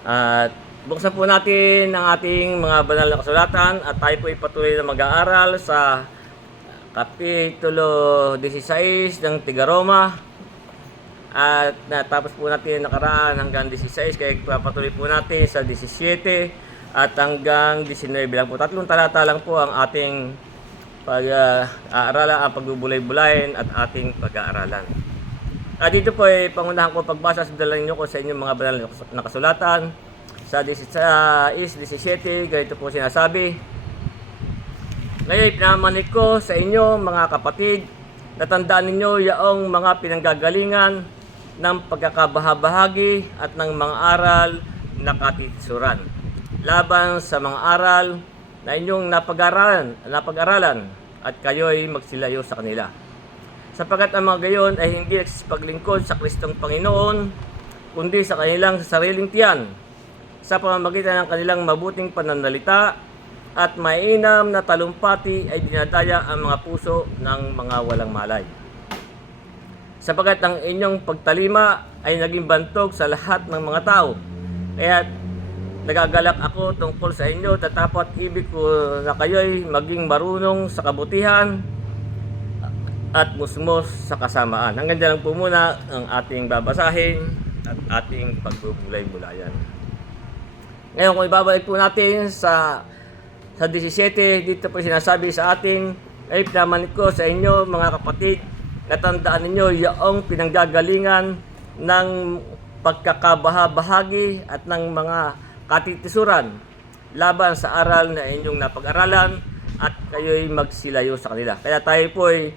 At buksan po natin ang ating mga banal na kasulatan at tayo po ay patuloy na mag-aaral sa Kapitulo 16 ng Tiga-Roma. At natapos po natin nakaraan hanggang 16, kaya patuloy po natin sa 17 at hanggang 19 lang po. 3 talata lang po ang ating pag-aaralan, ang pagbubulay-bulayin at ating pag-aaralan. At dito po ay pangunahan ko pagbasa sa dala ninyo ko sa inyong mga banal na kasulatan. Sa 17, ganito po sinasabi. Ngayon pinamanik ko sa inyo mga kapatid, natandaan ninyo yaong mga pinanggagalingan ng pagkakabahabahagi at ng mga aral na katitisuran. Laban sa mga aral na inyong napag-aralan at kayo'y magsilayo sa kanila. Sapagat ang mga gayon ay hindi nagsipaglingkod sa Kristong Panginoon, kundi sa kanilang sariling tiyan, sa pamamagitan ng kanilang mabuting pananalita at mainam na talumpati ay dinadaya ang mga puso ng mga walang malay. Sapagat ang inyong pagtalima ay naging bantog sa lahat ng mga tao, kaya nagagalak ako tungkol sa inyo, tatapat ibig ko na kayo'y maging marunong sa kabutihan at musmos sa kasamaan. Hanggang dyan lang po muna ang ating babasahin at ating pagbubulay-bulayan. Ngayon, kung ibabalik po natin sa 17, dito po sinasabi sa atin, ay pinamanik ko sa inyo mga kapatid, natandaan ninyo yaong pinanggagalingan ng pagkakabahabahagi at ng mga katitisuran laban sa aral na inyong napag-aralan at kayo'y magsilayo sa kanila. Kaya tayo po ay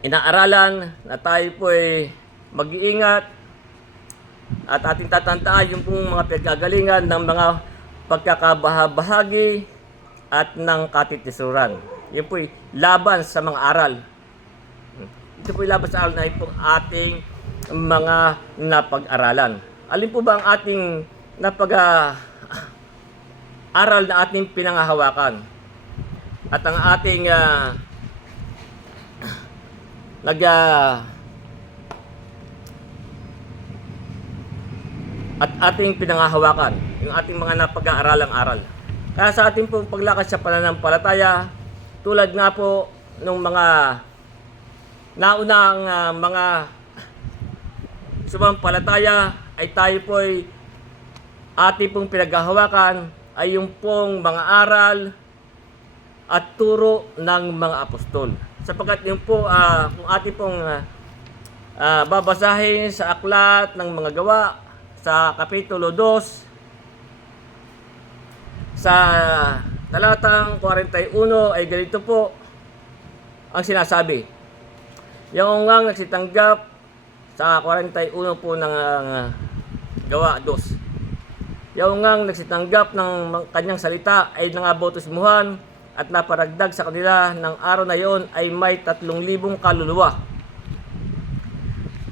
inaaralan na tayo po ay mag-iingat at ating tatandaan yung pong mga pinagagalingan ng mga pagkakabahabahagi at ng katitisuran. Yun po ay laban sa mga aral. Ito po ay laban sa aral na yung ating mga napag-aralan. Alin po ba ang ating napag-aral na ating pinangahawakan? At ang ating ating pinangahawakan, yung ating mga napag-aaralang aral. Kaya sa ating pong paglakad sa pananampalataya, tulad nga po ng mga naunang mga sumampalataya, ay tayo po ay ating pong pinaghahawakan ay yung pong mga aral at turo ng mga apostol. Sapagkat yung po kung ating pong babasahin sa aklat ng mga gawa sa Kapitulo 2 sa talatang 41 ay ganito po ang sinasabi. Yung ngang nagsitanggap sa 41 po ng gawa 2. Yung ngang nagsitanggap ng kanyang salita ay nangabautismuhan at naparagdag sa kanila ng araw na yon ay may 3,000 kaluluwa.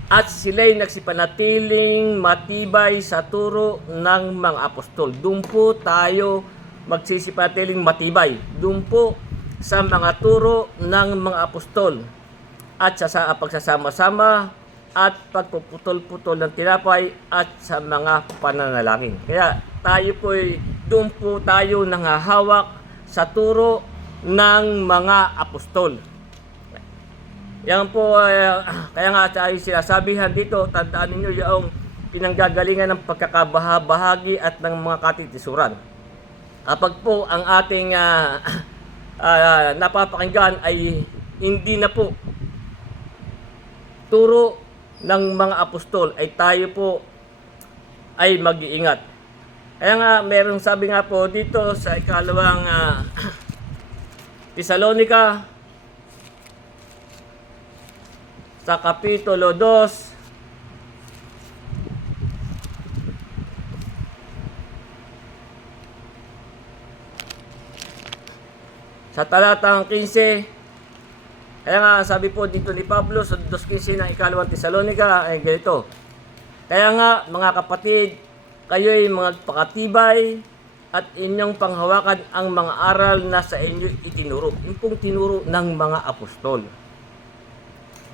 At sila'y nagsipanatiling matibay sa turo ng mga apostol. Doon po tayo magsisipanatiling matibay. Doon po sa mga turo ng mga apostol. At sa pagsasama-sama at pagpuputol-putol ng tinapay at sa mga pananalangin. Kaya tayo po doon po tayo nangahawak sa turo ng mga apostol. Yan po, kaya nga tayo sinasabihan dito, tandaan ninyo yung pinanggagalingan ng pagkakabahabahagi at ng mga katitisuran. Kapag po ang ating napapakinggan ay hindi na po turo ng mga apostol, ay tayo po ay mag-iingat. Kaya nga, merong sabi nga po dito sa ikalawang Tesalonica, sa Kapitulo 2, sa talatang 15, kaya nga sabi po dito ni Pablo sa 2:15 ng ikalawang Tesalonica ay ganito. Kaya nga mga kapatid, kayo'y magpakatibay at inyong panghawakan ang mga aral na sa inyo itinuro. Yung pong tinuro ng mga apostol.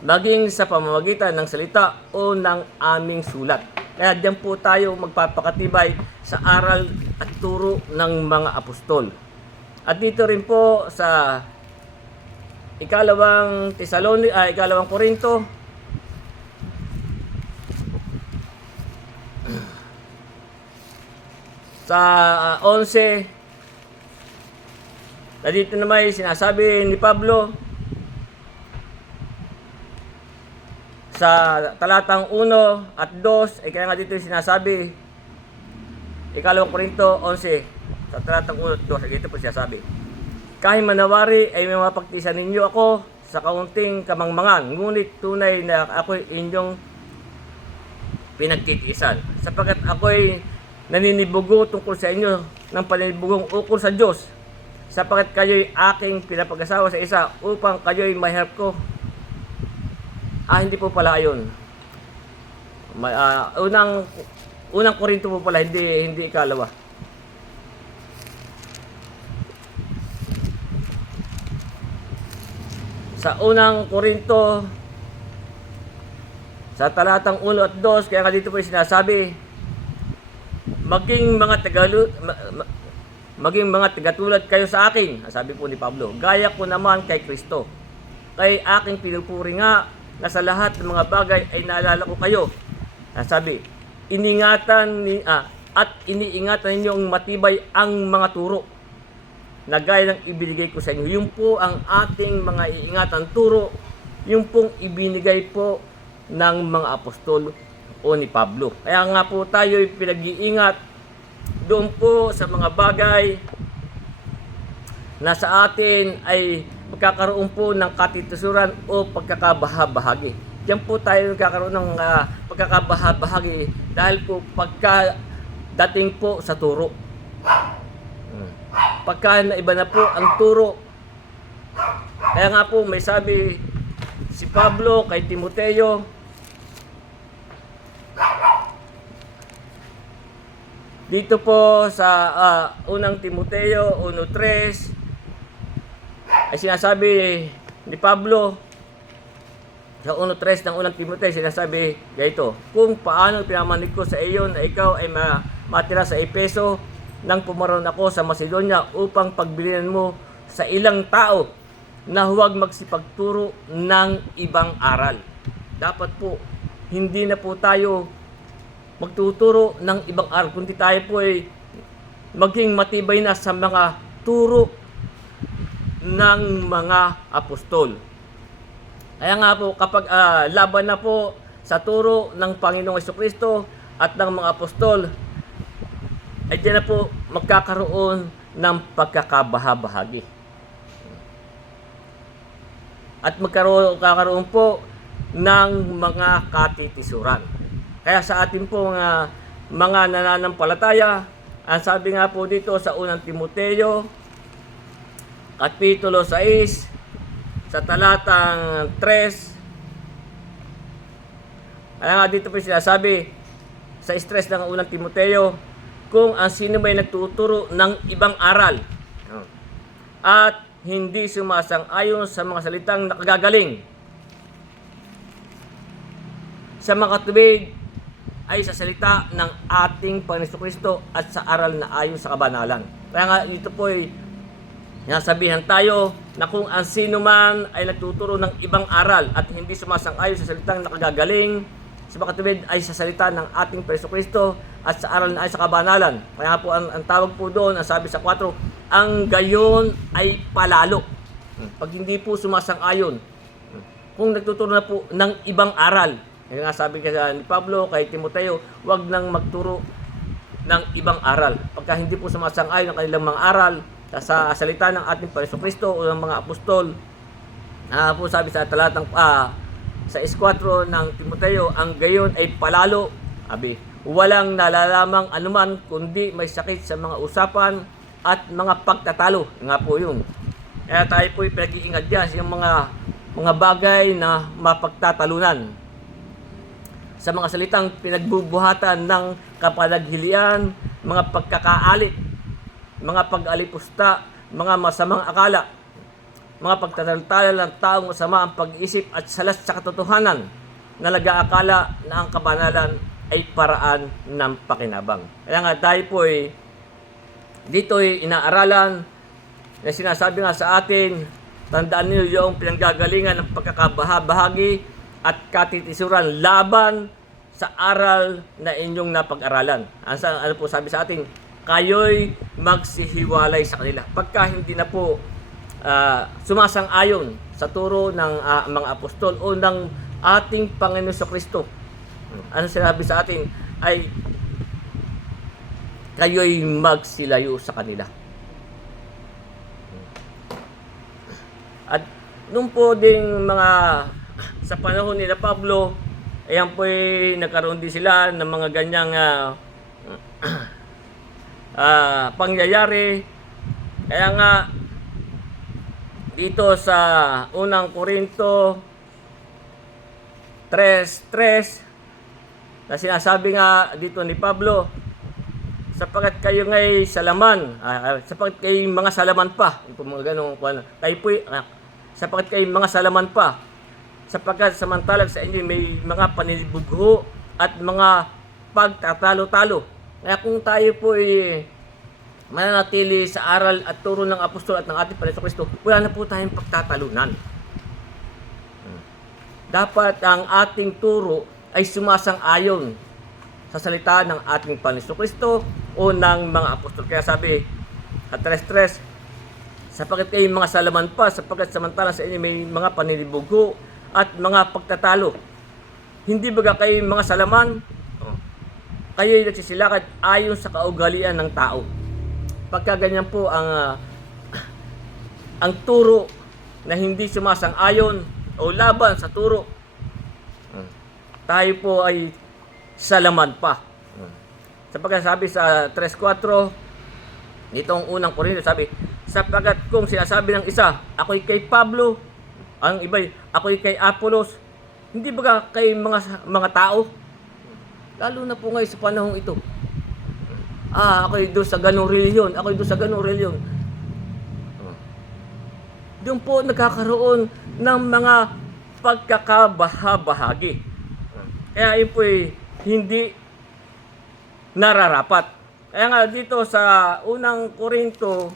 Maging sa pamamagitan ng salita o ng aming sulat. Kaya diyan po tayo magpapakatibay sa aral at turo ng mga apostol. At dito rin po sa ikalawang Korinto, sa 11, na dito naman sinasabi ni Pablo sa talatang 1 at 2, kaya nga dito sinasabi, ikalawang Korinto 11, sa talatang 1 at 2, dito po sinasabi, kahit manawari ay may mapagtisan ninyo ako sa kaunting kamangmangan, ngunit tunay na ako'y inyong pinagtitiisan, sapagkat ako'y naninibugo tungkol sa inyo ng paninibugong ukol sa Diyos, sapagkat kayo'y aking pinapag-asawa sa isa upang kayo'y mahirap ko. Hindi po pala ayon. Unang Korinto po pala, hindi ikalawa. Sa unang Korinto, sa talatang 1 at 2, kaya nga dito po sinasabi, maging mga tagatulad kayo sa akin, sabi po ni Pablo, gaya ko naman kay Kristo. Kay aking pinupuri nga na sa lahat ng mga bagay ay naalala ko kayo. Sabi, iniingatan ninyong matibay ang mga turo na gaya ng ibinigay ko sa inyo. Yung po ang ating mga iingatan turo, yung pong ibinigay po ng mga apostol o ni Pablo. Kaya nga po tayo'y pinag-iingat doon po sa mga bagay na sa atin ay magkakaroon po ng katitusuran o pagkakabahabahagi. Diyan po tayo magkakaroon ng pagkakabahabahagi dahil po pagkadating po sa turo. Pagka na iba na po ang turo. Kaya nga po may sabi si Pablo kay Timoteo, dito po sa unang Timoteo 1:3 ay sinasabi ni Pablo sa 1:3 ng unang Timoteo, sinasabi ganito, kung paano pinamanig ko sa iyo na ikaw ay matira sa Efeso nang pumaroon ako sa Macedonia upang pagbilinan mo sa ilang tao na huwag magsipagturo ng ibang aral. Dapat po hindi na po tayo magtuturo ng ibang aral, kundi tayo po ay maging matibay na sa mga turo ng mga apostol. Kaya nga po kapag laban na po sa turo ng Panginoong Jesucristo at ng mga apostol, ay diyan na po magkakaroon ng pagkakabahabahagi. At magkakaroon po ng mga katitisuran. Kaya sa atin po mga nananampalataya, ang sabi nga po dito sa unang Timoteo, Kapitulo 6, sa talatang 3, kaya nga dito po sinasabi sa stress ng unang Timoteo, kung ang sino may nagtuturo ng ibang aral at hindi sumasang-ayon sa mga salitang nakagagaling sa mga tubig ay sa salita ng ating Panginoon Kristo at sa aral na ayon sa kabanalan. Kaya nga dito po ay nasabihan tayo na kung ang sino man ay nagtuturo ng ibang aral at hindi sumasang-ayon sa salitang nakagagaling sa mga tubig ay sa salita ng ating Panginoon Kristo at sa aral na ayon sa kabanalan. Kaya po ang tawag po doon, ang sabi sa 4, ang gayon ay palalo. Pag hindi po sumasang-ayon, kung nagtuturo na po ng ibang aral, yung nga sabi ni Pablo kay Timoteo, huwag nang magturo ng ibang aral. Pagka hindi po sumasang-ayon ang kanilang mga aral sa salita ng ating Panginoon Kristo o ng mga apostol, po sabi sa talatang sa 4 ng Timoteo, ang gayon ay palalo. Abi, walang nalalamang anuman kundi may sakit sa mga usapan at mga pagtatalo. Nga po yun. Kaya tayo po pinag-iingat dyan sa mga bagay na mapagtatalunan. Sa mga salitang pinagbubuhatan ng kapanaghilian, mga pagkakaalit, mga pag-alipusta, mga masamang akala, mga pagtatantala ng taong masama ang pag-iisip at salas sa katotohanan na nag-aakala na ang kabanalan ay paraan ng pakinabang. Kaya nga tayo po dito inaaralan na sinasabi nga sa atin, tandaan niyo yung pinanggagalingan ng pagkakabahabahagi at katitisuran laban sa aral na inyong napag-aralan. Ano po sabi sa atin? Kayo'y magsihiwalay sa kanila. Pagka hindi na po sumasang-ayon sa turo ng mga apostol o ng ating Panginoon Kristo. Ano sinabi sa atin? Ay kayo'y magsilayo sa kanila. At nung po ding mga sa panahon nila Pablo, ayan po nagkaroon din sila ng mga ganyang pangyayari. Kaya nga dito sa unang Korinto 3:3 na sinasabi nga dito ni Pablo, sapagkat kayo ngay salaman, sapagkat kayo mga salaman pa, ito mga ganong kayo po, sapagkat kayo mga salaman pa, sapagkat samantalang sa inyo may mga panibugho at mga pagtatalo-talo. Kaya kung tayo po mananatili sa aral at turo ng apostol at ng ating Panginoon Kristo, wala na po tayong pagtatalunan. Dapat ang ating turo ay sumasang-ayon sa salita ng ating Panginoon Kristo o ng mga apostol. Kaya sabi at 3:3, sapagkat kayo mga salaman pa, sapagkat samantalang sa inyo may mga paninibugo at mga pagtatalo. Hindi baga kayo mga salaman? Kayo'y nagsisilakad ayon sa kaugalian ng tao. Pagka ganyan po ang turo na hindi sumasang-ayon o laban sa turo, tayo po ay salaman pa. Sapagkat sabi sa 3:4, nitong unang Korinto, sabi, sapagkat kung sinasabi ng isa, ako'y kay Pablo, ang iba'y ako'y kay Apolos, hindi ba kay mga tao? Lalo na po ngayon sa panahong ito. Ako'y doon sa ganong reliyon, ako'y doon sa ganong reliyon. Doon po nagkakaroon ng mga pagkakabahabahagi. Kaya yun po hindi nararapat. Kaya nga dito sa unang Korinto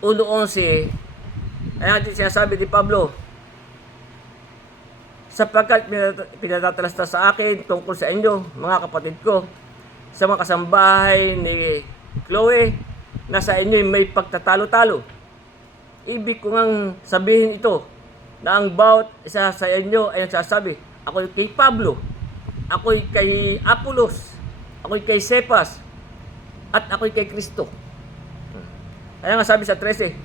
1:11, kaya dito sinasabi ni Pablo, sapagkat pinatatalasta sa akin tungkol sa inyo, mga kapatid ko, sa mga kasambahay ni Chloe, na sa inyo may pagtatalo-talo. Ibig ko ngang sabihin ito, na ang bawat isa sa inyo ay nagsasabi, ako'y kay Pablo, ako'y kay Apolos, ako'y kay Cephas, at ako'y kay Kristo. Kaya nga sabi sa 13,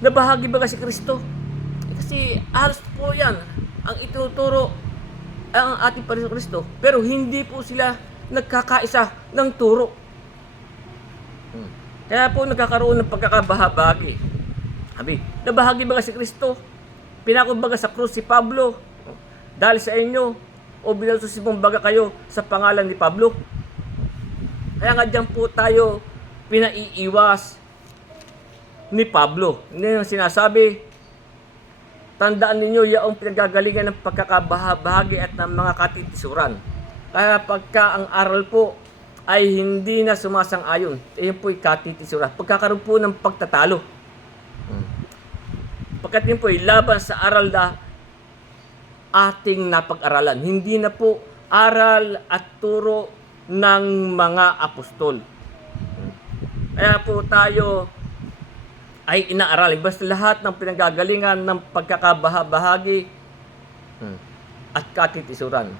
nabahagi ba si Kristo? Kasi halos po yan ang ituturo ang ating Panginoon Kristo. Pero hindi po sila nagkakaisa ng turo. Kaya po nagkakaroon ng pagkakabahabagi. Sabi, nabahagi ba si Kristo? Pinakumbaga sa krus si Pablo dahil sa inyo, o binalsusibong baga kayo sa pangalan ni Pablo? Kaya nga dyan po tayo pinaiiwas ni Pablo. Hindi yung sinasabi, tandaan ninyo yung pinagagalingan ng pagkakabahabahagi at ng mga katitisuran. Kaya pagka ang aral po ay hindi na sumasang-ayon, yun po'y katitisuran. Pagkakaroon po ng pagtatalo. Pagkat yun po'y laban sa aral na ating napag-aralan. Hindi na po aral at turo ng mga apostol. Kaya po tayo ay inaaral. Basta lahat ng pinanggagalingan ng pagkakabahabahagi at katitisuran.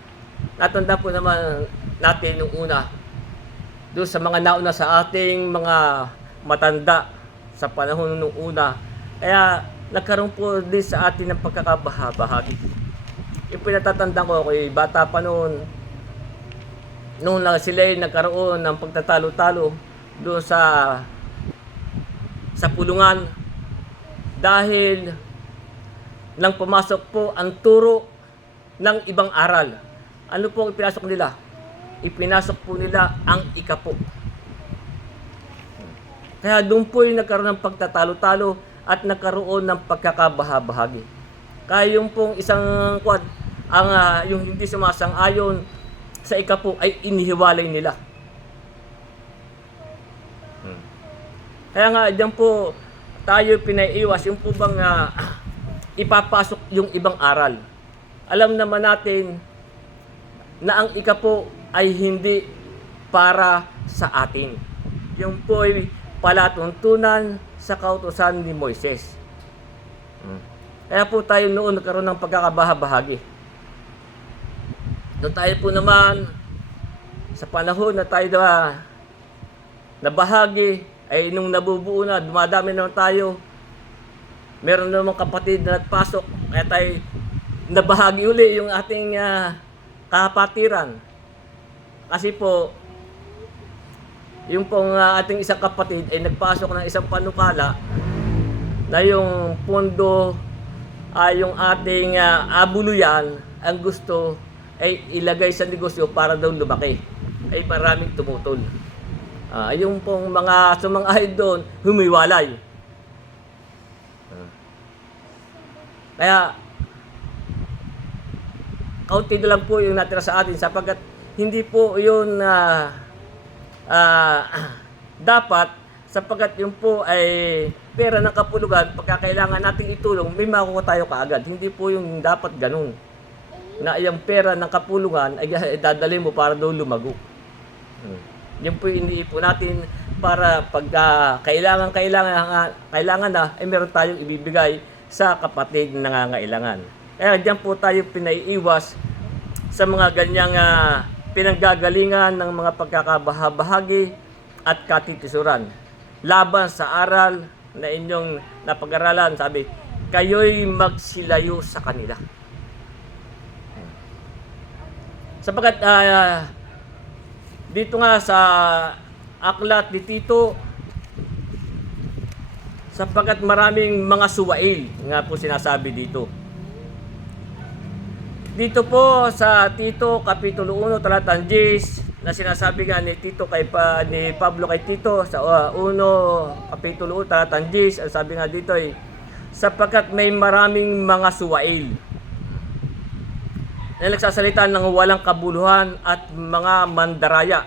Natanda po naman natin nung una, doon sa mga nauna sa ating mga matanda sa panahon nung una. Kaya nagkaroon po din sa atin ng pagkakabahabahagi. Yung pinatatandaan ko, ako'y bata pa noon, nung sila nagkaroon ng pagtatalo-talo doon sa pulungan, dahil nang pumasok po ang turo ng ibang aral. Ano po ang ipinasok nila? Ipinasok po nila ang ikapo. Kaya doon po yung nagkaroon ng pagtatalo-talo at nagkaroon ng pagkakabahabahagi. Kaya yung pong isang yung hindi sumasang-ayon sa ika-10 ay inihiwalay nila. Kaya nga, diyan po tayo pinaiiwas yung po bang ipapasok yung ibang aral. Alam naman natin na ang ika-10 ay hindi para sa atin. Yung po ay palatuntunan sa kautusan ni Moises. Kaya po tayo noon nagkaroon ng pagkakabahabahagi. Doon tayo po naman sa panahon na tayo na bahagi ay nung nabubuo na, dumadami naman tayo. Meron naman kapatid na nagpasok, kaya tayo nabahagi uli yung ating kapatiran. Kasi po, yung pong ating isang kapatid ay nagpasok ng isang panukala na yung pondo ay yung ating abuluyan ang gusto ay ilagay sa negosyo para daw lumaki. Ay maraming tumutol. Yung pong mga sumang-ahid doon, humiwalay. Kaya, kaunti na lang po yung natira sa atin sapagkat hindi po yun dapat sapagkat yung po ay pera ng kapulugan pagkakailangan nating itulong, may makuha tayo kaagad. Hindi po yung dapat ganun. Na yung pera ng kapulungan ay dadalhin mo para daw lumago. Yan po yung iniipon natin para pag kailangan na ay meron tayong ibibigay sa kapatid na nangangailangan. Kaya diyan po tayo pinaiiwas sa mga ganyang pinanggagalingan ng mga pagkakabahabahagi at katitisuran. Laban sa aral na inyong napag-aralan, sabi, kayo'y magsilayo sa kanila. Sapagkat dito nga sa aklat ni Tito, sapagkat maraming mga suwail nga po sinasabi dito. Dito po sa Tito Kapitulo 1 talatang 10 na sinasabi nga ni Tito ni Pablo kay Tito sa 1 Kapitulo 1 talatang 10, ang sabi nga dito ay sapagkat may maraming mga suwail na nagsasalita ng walang kabuluhan at mga mandaraya.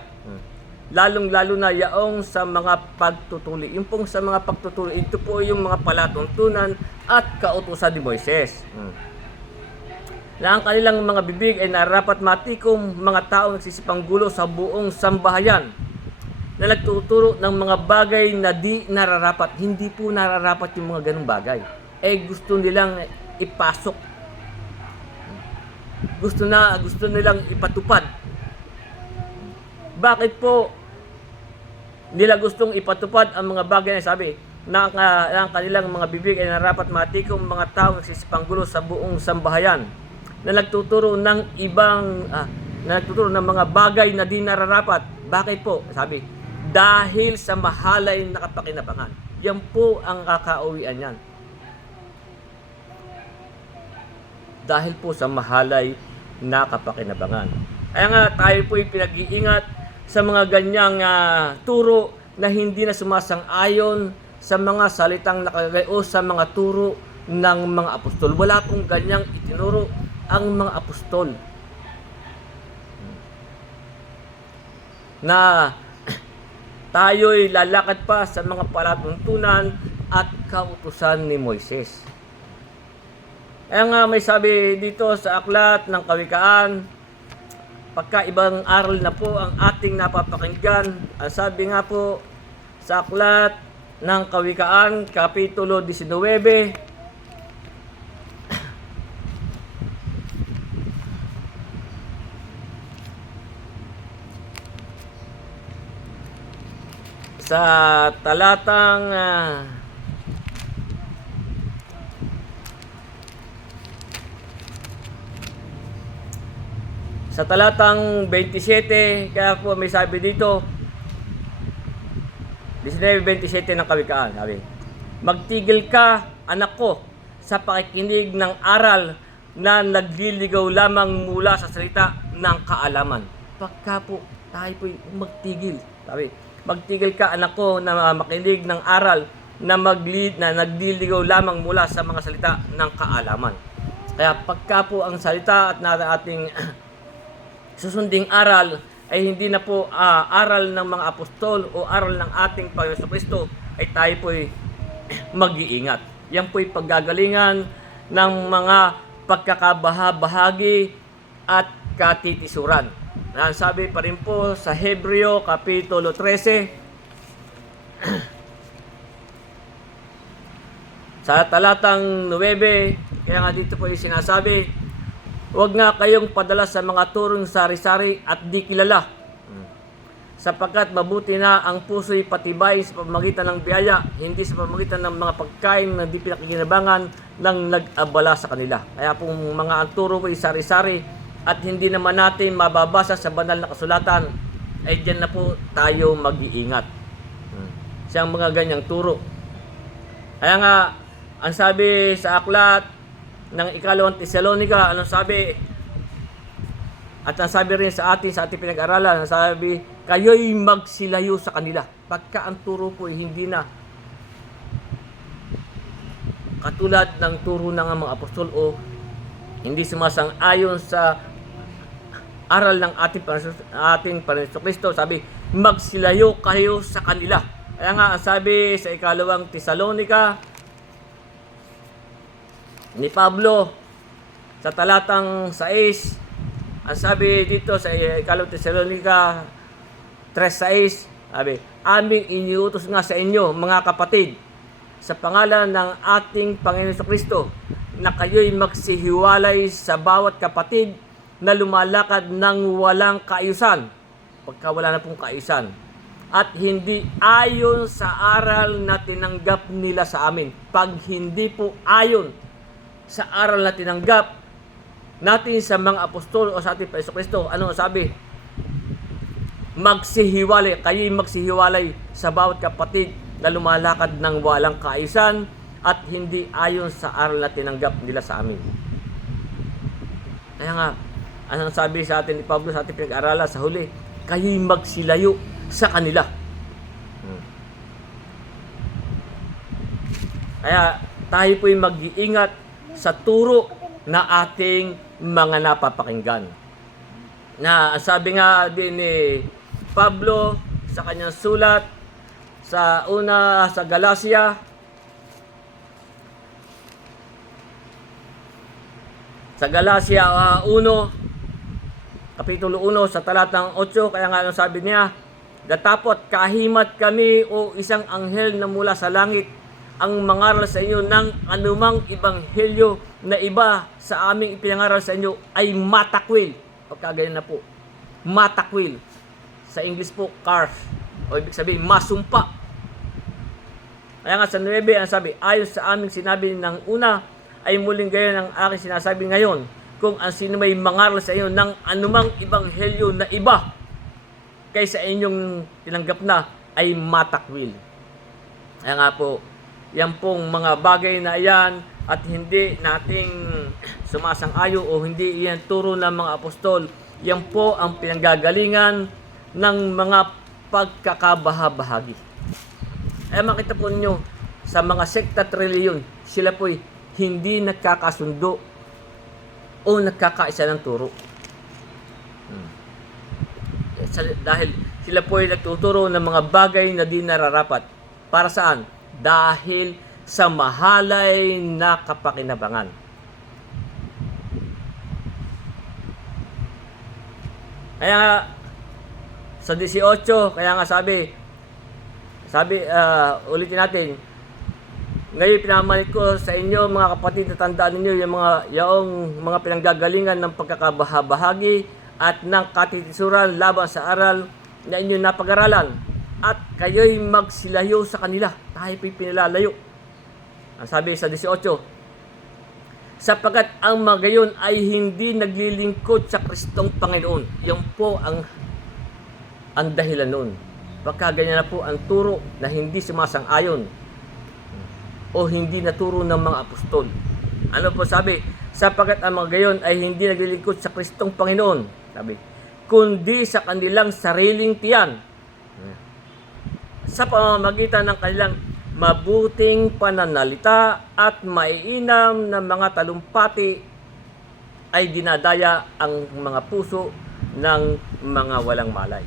Lalong-lalo na yaong sa mga pagtutuli. Yung pong sa mga pagtutuli, ito po yung mga palatuntunan at kautusan ni Moises. Na ang kanilang mga bibig ay narapat matikom mga taong nagsisipang gulo sa buong sambahayan na nagtuturo ng mga bagay na di nararapat. Hindi po nararapat yung mga ganung bagay. Gusto nilang ipasok. Gusto nilang ipatupad. Bakit po nila gustong ipatupad ang mga bagay na sabi na ang kanilang mga bibig ay narapat matikom mga tao nagsisipanggulo sa buong sambahayan na nagtuturo ng mga bagay na di nararapat. Bakit po? Sabi, dahil sa mahalay na kapakinabangan. Yan po ang kakauwian yan. Dahil po sa mahalay na kapakinabangan. Kaya nga tayo po'y pinag-iingat sa mga ganyang turo na hindi na sumasang-ayon sa mga salitang nakalagay o sa mga turo ng mga apostol. Wala pong ganyang itinuro ang mga apostol. Na tayo'y lalakad pa sa mga palatuntunan at kautusan ni Moises. Kaya nga may sabi dito sa aklat ng Kawikaan, pagka ibang aral na po ang ating napapakinggan, ang sabi nga po sa aklat ng Kawikaan, Kapitulo 19, sa talatang sa talatang 27, kaya po may sabi dito, 19:27 ng Kawikaan, sabi, magtigil ka, anak ko, sa pakikinig ng aral na nagliligaw lamang mula sa salita ng kaalaman. Pagka po, tayo po magtigil. Sabi, magtigil ka, anak ko, na makinig ng aral na nagliligaw lamang mula sa mga salita ng kaalaman. Kaya pagka po ang salita at na ating susunding aral ay hindi na po aral ng mga apostol o aral ng ating Panginoon Kristo, ay tayo po'y mag-iingat. Yan po'y paggagalingan ng mga pagkakabahabahagi at katitisuran. Sabi pa rin po sa Hebreo Kapitulo 13, sa talatang 9, kaya nga dito po yung sinasabi, huwag nga kayong padala sa mga turong sari-sari at di kilala, sapagkat mabuti na ang puso'y patibay sa pamamagitan ng biyaya, hindi sa pamamagitan ng mga pagkain na di pinakikinabangan ng nag-abala sa kanila. Kaya po mga ang turo ay sari-sari at hindi naman natin mababasa sa banal na kasulatan, ay dyan na po tayo mag-iingat. Siyang mga ganyang turo. Kaya nga, ang sabi sa aklat ng ikalawang Tesalonika, anong sabi? At ang sabi rin sa ating pinag-aralan, ang sabi, kayo'y magsilayo sa kanila. Pagka ang turo po hindi na katulad ng turo ng mga apostol o hindi sumasang-ayon sa aral ng ating Panginoon Kristo, sabi, magsilayo kayo sa kanila. Kaya nga, ang sabi sa ikalawang Tesalonika ni Pablo sa talatang 6, ang sabi dito sa ikalawang Tesalonika 3:6, sabi, aming iniutos nga sa inyo, mga kapatid, sa pangalan ng ating Panginoon Kristo, na kayo'y magsihiwalay sa bawat kapatid na lumalakad ng walang kaayusan, pagka wala na pong kaayusan, at hindi ayon sa aral na tinanggap nila sa amin. Pag hindi po ayon sa aral na tinanggap natin sa mga apostol o sa ating Panginoon Kristo, ano sabi? Magsihiwalay, kayo'y magsihiwalay sa bawat kapatid na lumalakad ng walang kaayusan at hindi ayon sa aral na tinanggap nila sa amin. Kaya nga, anong sabi sa atin ni Pablo sa ating pinag-aralan sa huli? Kayo'y magsilayo sa kanila. Kaya tayo po'y mag-iingat sa turo na ating mga napapakinggan. Na sabi nga din ni Pablo sa kanyang sulat sa Galacia, sa Galacia 1, Kapitulo 1, sa talatang 8, kaya nga sabi niya, datapot kahimat kami o isang anghel na mula sa langit ang mangaral sa inyo ng anumang ebanghelyo na iba sa aming ipinangaral sa inyo ay matakwil. Pagkaganyan na po. Matakwil. Sa English po, curse. O ibig sabihin, masumpa. Kaya nga sa 9, ang sabi, ayon sa aming sinabi ng una, ay muling gayon ang aking sinasabi ngayon. Kung ang sino may mangaral sa inyo ng anumang ebanghelyo na iba kaysa inyong tinanggap na, ay matakwil. Kaya nga po, yan pong mga bagay na yan at hindi nating sumasang-ayo o hindi yan turo ng mga apostol, yan po ang pinanggagalingan ng mga pagkakabahabahagi. Ay makita po ninyo sa mga sekta at reliyon, sila po'y hindi nagkakasundo o nagkakaisa ng turo. Dahil sila po'y nagtuturo ng mga bagay na di nararapat. Para saan? Dahil sa mahalay na kapakinabangan. Kaya sa 18, kaya nga sabi ulitin natin, ngayon pinamalik ko sa inyo mga kapatid, na tandaan ninyo yung mga pinanggagalingan ng pagkakabahabahagi at ng katitisuran laban sa aral na inyong napag-aralan, at kayo'y magsilayo sa kanila. Tayo po'y pinalalayo. Ang sabi sa 18, sapagkat ang mga gayon ay hindi naglilingkod sa Kristong Panginoon. Yan po ang dahilan nun. Pagka ganyan na po ang turo na hindi sumasang-ayon o hindi naturo ng mga apostol. Ano po sabi? Sapagkat ang mga gayon ay hindi naglilingkod sa Kristong Panginoon. Sabi, kundi sa kanilang sariling tiyan, sa pamamagitan ng kanilang mabuting pananalita at maiinam na mga talumpati, ay dinadaya ang mga puso ng mga walang malay.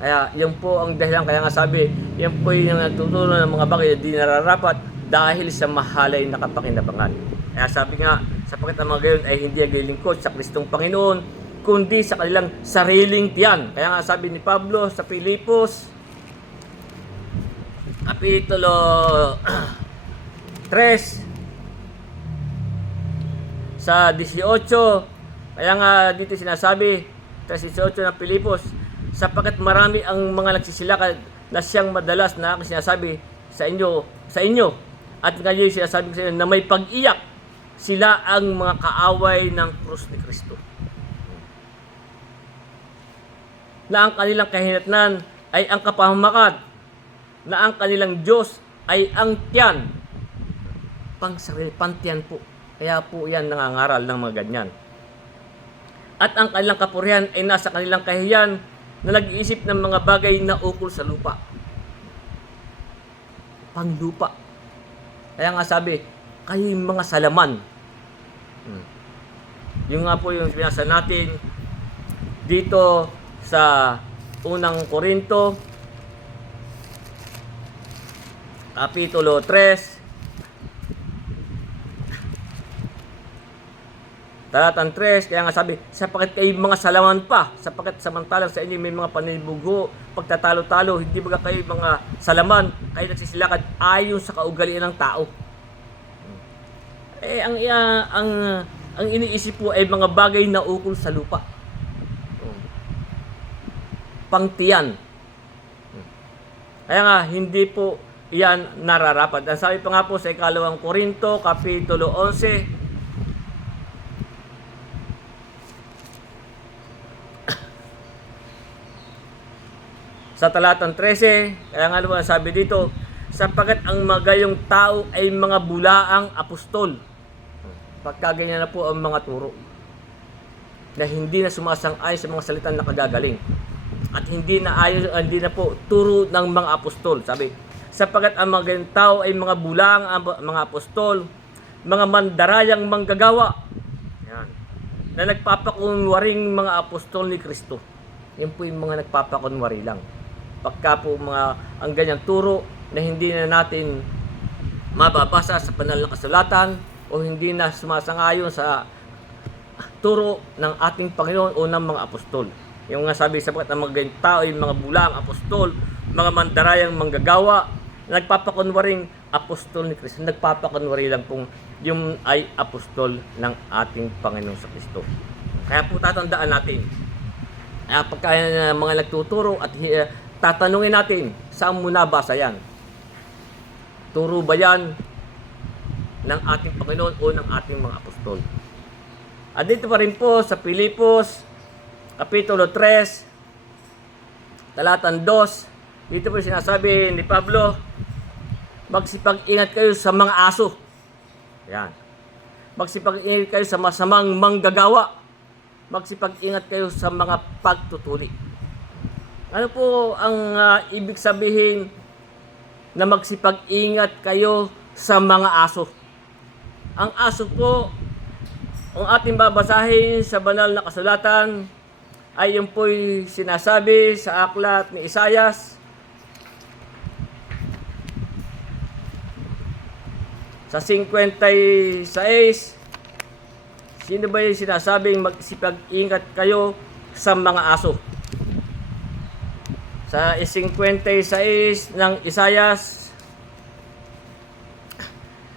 Kaya yun po ang dahilan, kaya nga sabi, yan po yung nagtuturo ng mga bagay na di nararapat dahil sa mahalay na kapakinabangan. Kaya sabi nga, sapagkat ang mga gayon ay hindi naglilingkod sa Kristong Panginoon, kundi sa kanilang sariling tiyan. Kaya nga sabi ni Pablo sa Filipos, Kapitulo 3, sa 18, kaya nga dito sinasabi, sa 18 ng Filipos, sapagkat marami ang mga nagsisilakad na siyang madalas na aking sinasabi sa inyo, at ngayon sinasabi ko sa inyo na may pag-iyak, sila ang mga kaaway ng krus ni Kristo. Na ang kanilang kahinatnan ay ang kapahamakan, na ang kanilang Diyos ay ang tiyan. Pantiyan po. Kaya po yan nangangaral ng mga ganyan. At ang kanilang kapurihan ay nasa kanilang kahiyan na nag-iisip ng mga bagay na ukol sa lupa. Panglupa. Kaya nga sabi, kayo yung mga salaman. Yung nga po yung binasa natin dito sa unang Korinto, Kapitulo 3, talatang 3, kaya nga sabi, sapagkat kayo mga salaman pa, sapagkat samantalang sa inyo may mga panibugho, pagtatalo-talo, hindi ba kayo mga salaman, kayo nagsisilakad ayon sa kaugalian ng tao. Ang iniisip po ay mga bagay na ukol sa lupa. Pangtiyan. Kaya nga, hindi po yan nararapat. Ang sabi pa nga po sa ikalawang Korinto, Kapitulo 11, sa talatang 13, kaya nga naman sabi dito, sapagkat ang magayong tao ay mga bulaang apostol. Pagkaganyan na po ang mga turo na hindi na sumasang-ayon sa mga salitang nakagagaling at hindi na po turo ng mga apostol. Sabi, sapagkat ang magayong tao ay mga bulaang mga apostol, mga mandarayang manggagawa, yan, na nagpapakunwaring mga apostol ni Kristo. Yan po yung mga nagpapakunwari lang. Pagka po ang ganyang turo na hindi na natin mababasa sa banal na kasulatan o hindi na sumasang-ayon sa turo ng ating Panginoon o ng mga apostol. Yung nga sabi, sapagkat ang mga ganyang tao ay mga bulaang apostol, mga mandarayang manggagawa, nagpapakunwaring apostol ni Kristo. Nagpapakunwari lang pong yung ay apostol ng ating Panginoon sa Kristo. Kaya po tatandaan natin, pagka mga nagtuturo at tatanungin natin, saan mo nabasa yan? Turo ba yan ng ating Panginoon o ng ating mga apostol? At dito pa rin po sa Filipos, Kapitulo 3, talatang 2, dito po sinasabi ni Pablo, magsipag-ingat kayo sa mga aso. Yan. Magsipag-ingat kayo sa masamang manggagawa. Magsipag-ingat kayo sa mga pagtutuli. Ano po ang ibig sabihin na magsipag-ingat kayo sa mga aso? Ang aso po, ang ating babasahin sa banal na kasulatan, ay yung po'y sinasabi sa aklat ni Isayas, sa 56, sino ba yung sinasabing magsipag-ingat kayo sa mga aso? Sa 56 ng Isayas,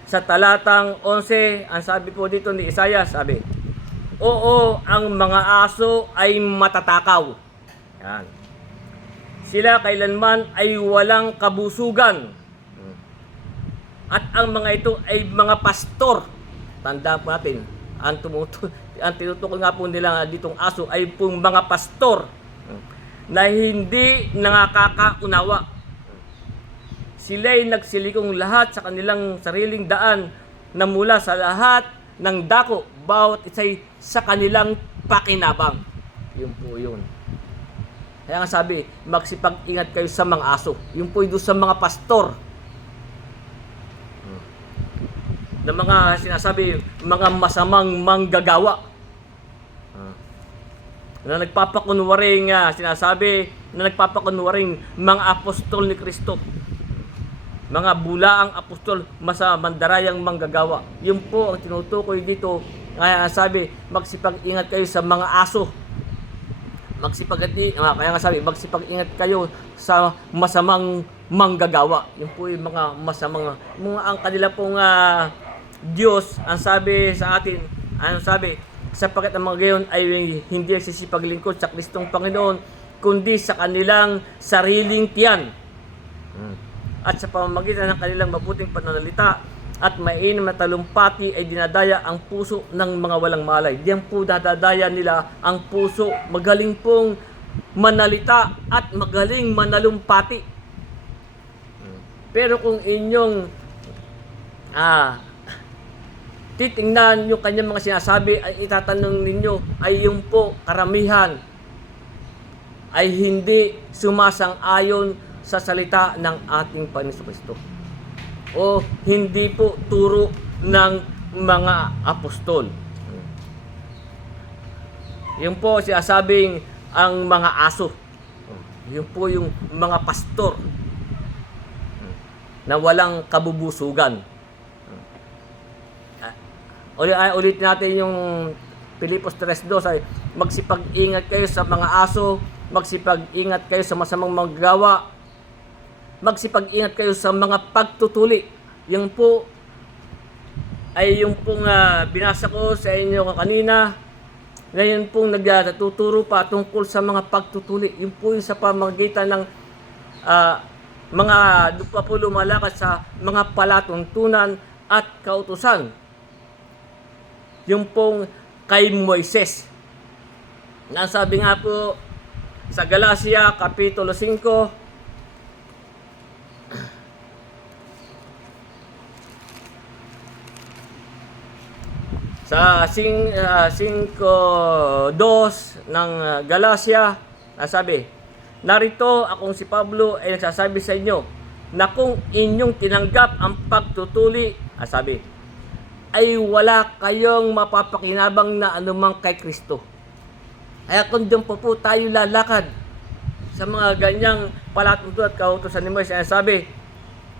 sa talatang 11, ang sabi po dito ni Isayas, sabi, oo, ang mga aso ay matatakaw. Yan. Sila kailanman ay walang kabusugan. At ang mga ito ay mga pastor. Tandaan po natin, ang tinutukoy nga po nila ditong aso ay pong mga pastor na hindi nakakaunawa. Sila'y nagsilikong lahat sa kanilang sariling daan na mula sa lahat ng dako, bawat isa'y sa kanilang pakinabang. Yun po yun. Kaya nga sabi, magsipag-ingat kayo sa mga aso. Yun po doon sa mga pastor. Na mga sinasabi, mga masamang manggagawa. na nagpapakunwaring sinasabi na nagpapakunwaring mga apostol ni Kristo. Mga bulaang apostol, mandarayang manggagawa. Yun po ang tinutukoy dito. Kaya sabi, magsipag-ingat kayo sa mga aso. Kaya nga sabi, magsipag-ingat kayo sa masamang manggagawa. Yun po yung mga masamang, ang kanila pong Diyos, ang sabi sa atin, ang sabi, sapagkat ang mga gayon ay hindi nagsisipaglingkod sa Kristong Panginoon, kundi sa kanilang sariling tiyan. At sa pamamagitan ng kanilang mabuting pananalita at mainam na talumpati ay dinadaya ang puso ng mga walang malay. Diyan po dadadaya nila ang puso. Magaling pong manalita at magaling manalumpati. Pero kung inyong titingnan yung kanyang mga sinasabi, ay itatanong ninyo ay yung po karamihan ay hindi sumasang-ayon sa salita ng ating Panginoon Kristo. O hindi po turo ng mga apostol. Yung po sinasabing ang mga aso. Yung po yung mga pastor na walang kabubusugan. Ulit natin yung Pilipos 3:2 ay magsipag-ingat kayo sa mga aso, magsipag-ingat kayo sa masamang maggawa, magsipag-ingat kayo sa mga pagtutuli. Yung po ay yung pong binasa ko sa inyo kanina. Ngayon pong nagtuturo pa tungkol sa mga pagtutuli. Yung po yung sa pamamagitan ng mga pa po lumalakad sa mga palatuntunan at kautusan. Yung pong kay Moises. Nasabi nga po sa Galacia Kapitulo 5, sa 5:2 ng Galacia, nasabi, narito akong si Pablo ay nagsasabi sa inyo na kung inyong tinanggap ang pagtutuli, sabi, ay wala kayong mapapakinabang na anumang kay Kristo. Kaya kung doon po tayo lalakad sa mga ganyang palatuntunan at kautusan ni Moises, sabi,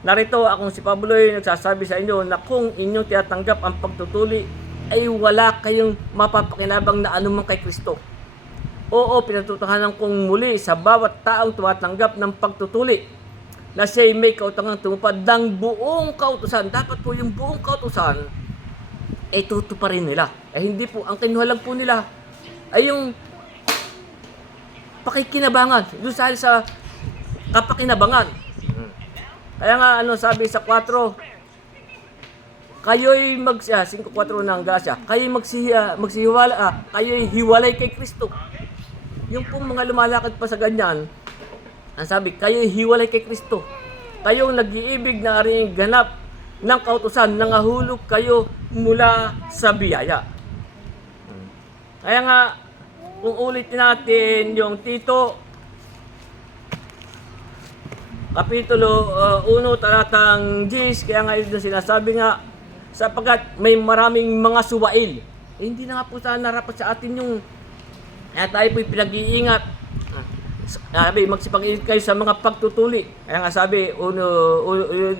narito akong si Pablo ay nagsasabi sa inyo na kung inyong tinatanggap ang pagtutuli, ay wala kayong mapapakinabang na anumang kay Kristo. Oo, pinatutuhanan kong muli sa bawat taong tumatanggap ng pagtutuli na siya'y may kautangang tumupad ng buong kautusan. Dapat po yung buong kautusan ay tutuparin nila. Hindi po, ang kinuha lang po nila ay yung pakikinabangan. Doon sa kapakinabangan. Kaya nga, sabi sa 4, kayo'y 5:4 ng Galacia, kayo'y kayo'y hiwalay kay Kristo. Yung pong mga lumalakad pa sa ganyan, ang sabi, kayo'y hiwalay kay Kristo. Kayong nag-iibig na aring ganap ng kautusan, nangahulog kayo mula sa biyaya. Kaya nga, kung ulit natin yung Tito, Kapitulo 1, talatang 10, kaya nga ito sinasabi nga, sapagkat may maraming mga suwail. Hindi na nga po sana narapat sa atin yung tayo po'y pinag-iingat. Sabi, magsipag-ingat kayo sa mga pagtutuli. Kaya nga sabi,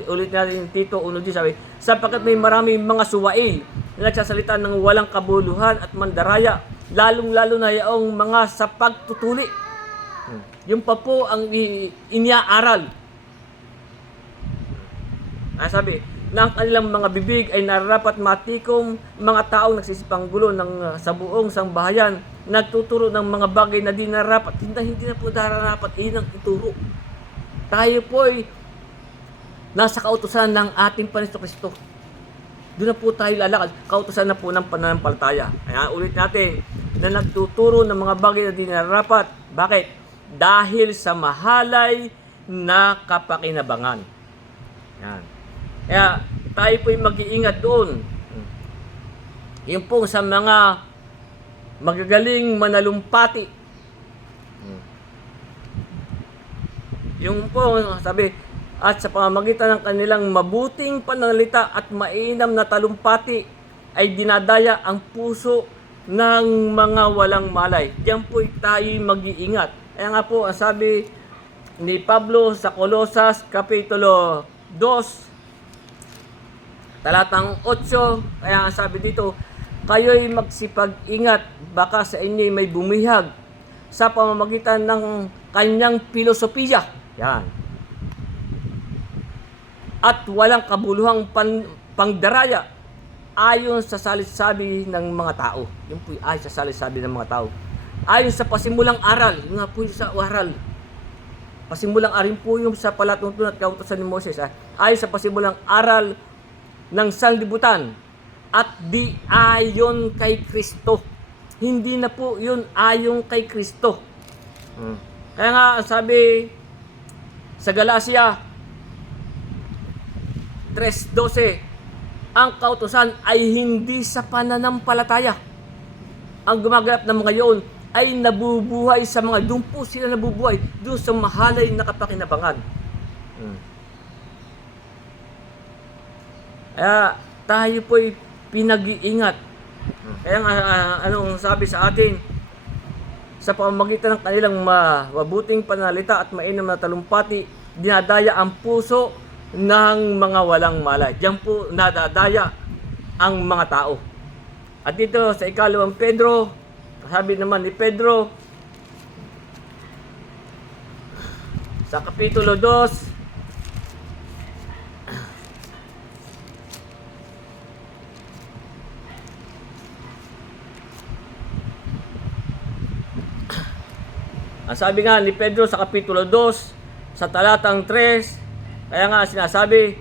ulit natin Tito 1:10, sabi, sapagkat may maraming mga suwail na nagsasalita ng walang kabuluhan at mandaraya, lalong-lalo na yung mga sa pagtutuli. Yung pa po ang iniaaral. Sabi, na ang kanilang mga bibig ay nararapat matikom, mga taong nagsisipanggulo sa buong sangbahayan, nagtuturo ng mga bagay na di nararapat. Hindi na po nararapat, ang ituro. Tayo po ay nasa kautusan ng ating Panginoon Kristo. Doon na po tayo lalakad, kautusan na po ng pananampalataya. Kaya ulit natin, na nagtuturo ng mga bagay na di nararapat. Bakit? Dahil sa mahalay na kapakinabangan. Yan. Kaya tayo po'y mag-iingat doon. Yung po sa mga magagaling manalumpati. Yung po, sabi, at sa pamamagitan ng kanilang mabuting pananalita at mainam na talumpati, ay dinadaya ang puso ng mga walang malay. Diyan po tayo mag-iingat. Kaya nga po, ang sabi ni Pablo sa Colosas Kapitulo 2, talatang 8, kaya ang sabi dito, kayo'y magsipag-ingat, baka sa inyo may bumihag sa pamamagitan ng kanyang filosofiya. Yan. At walang kabuluhang pangdaraya ayon sa salisabi ng mga tao. Yun po ayon sa salisabi ng mga tao. Ayon sa pasimulang aral, yun nga po yung sa aral. Pasimulang aral po yung sa palatuntunan at kautosan ni Moses. Ayon sa pasimulang aral ng sanlibutan at di ayon kay Kristo. Hindi na po yun ayon kay Kristo. Kaya nga sabi sa Galacia 3:12, ang kautusan ay hindi sa pananampalataya. Ang gumaganap ng mga yun ay nabubuhay sa mga, doon po sila nabubuhay, doon sa mahalay na kapakinabangan. Kaya tayo po'y pinag-iingat. Kaya nga, anong sabi sa atin, sa pamamagitan ng kanilang mabuting panalita at mainam na talumpati, dinadaya ang puso ng mga walang malay. Diyan po nadadaya ang mga tao. At dito sa ikalawang Pedro, sabi naman ni Pedro sa Kapitulo 2, ang sabi nga ni Pedro sa Kapitulo 2, sa talatang 3, kaya nga sinasabi,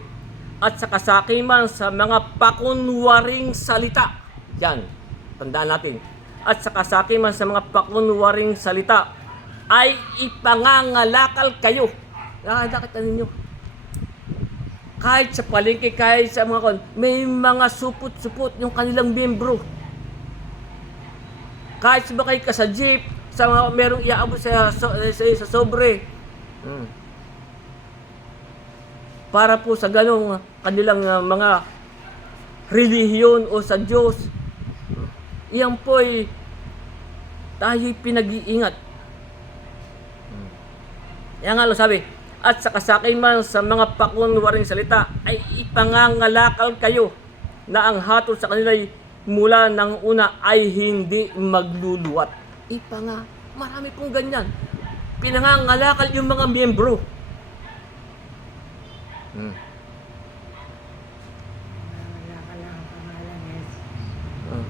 at sa kasakiman sa mga pakunwaring salita. Yan, tandaan natin. At sa kasakiman sa mga pakunwaring salita, ay ipangangalakal kayo. Nakakita ninyo. Kahit sa palengke, kahit sa mga may mga supot-supot yung kanilang membro. Kahit sumakay ka sa jeep, sa mga merong iaabot sa sobre. Para po sa ganong kanilang mga relihiyon o sa Diyos. Iyan po'y tayo'y pinag-iingat. Yan nga sabi, at sa kasakiman sa mga pakunwaring salita ay ipangangalakal kayo na ang hatol sa kanila'y mula ng una ay hindi magluluwat. Marami pong ganyan. Pinangangalakal yung mga miyembro.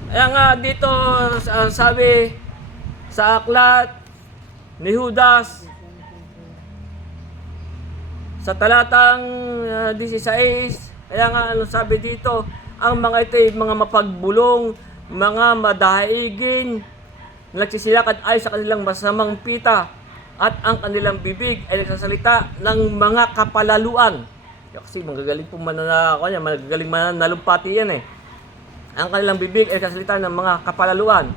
Kaya nga dito sabi sa aklat ni Judas sa talatang 16, kaya nga sabi dito, ang mga ito ay mga mapagbulong, mga madaigin, nagsisilakad ay sa kanilang masamang pita, at ang kanilang bibig ay nagsasalita ng mga kapalaluan. Kasi magagaling po magagaling mananalumpati yan eh. Ang kanilang bibig ay nagsasalita ng mga kapalaluan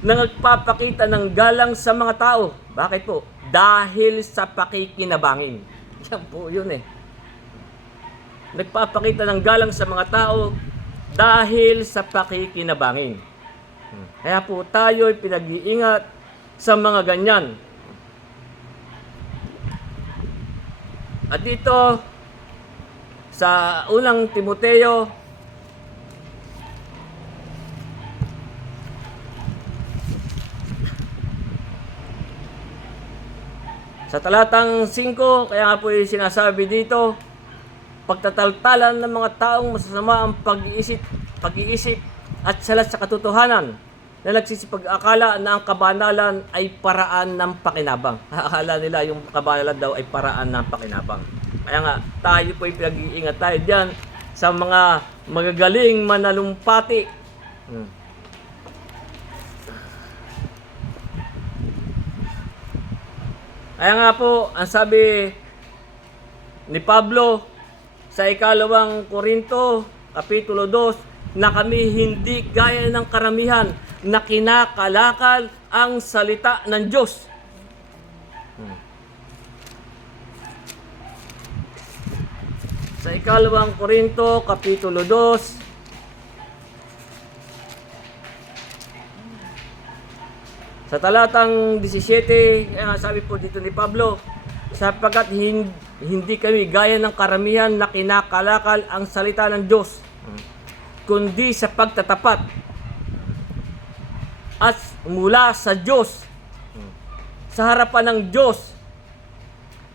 na nagpapakita ng galang sa mga tao. Bakit po? Dahil sa pakikinabangin. Yan po yun eh. Nagpapakita ng galang sa mga tao dahil sa pakikinabangin. Kaya po tayo ay pinag-iingat sa mga ganyan. At dito sa unang Timoteo sa talatang 5, kaya nga po yung sinasabi dito, pagtataltalan ng mga taong masasama ang pag-iisip at salat sa katotohanan na nagsisipag-akala na ang kabanalan ay paraan ng pakinabang. Akala nila yung kabanalan daw ay paraan ng pakinabang. Kaya nga, tayo po ay pinag-iingat tayo dyan sa mga magagaling manalumpati. Kaya nga po, ang sabi ni Pablo sa ikalawang Korinto, Kapitulo 2, na kami hindi gaya ng karamihan na kinakalakal ang salita ng Diyos. Sa ikalawang Korinto, Kapitulo 2, Sa talatang 17, sabi po dito ni Pablo, sapagkat hindi kami gaya ng karamihan na kinakalakal ang salita ng Diyos, kundi sa pagtatapat at mula sa Diyos, sa harapan ng Diyos,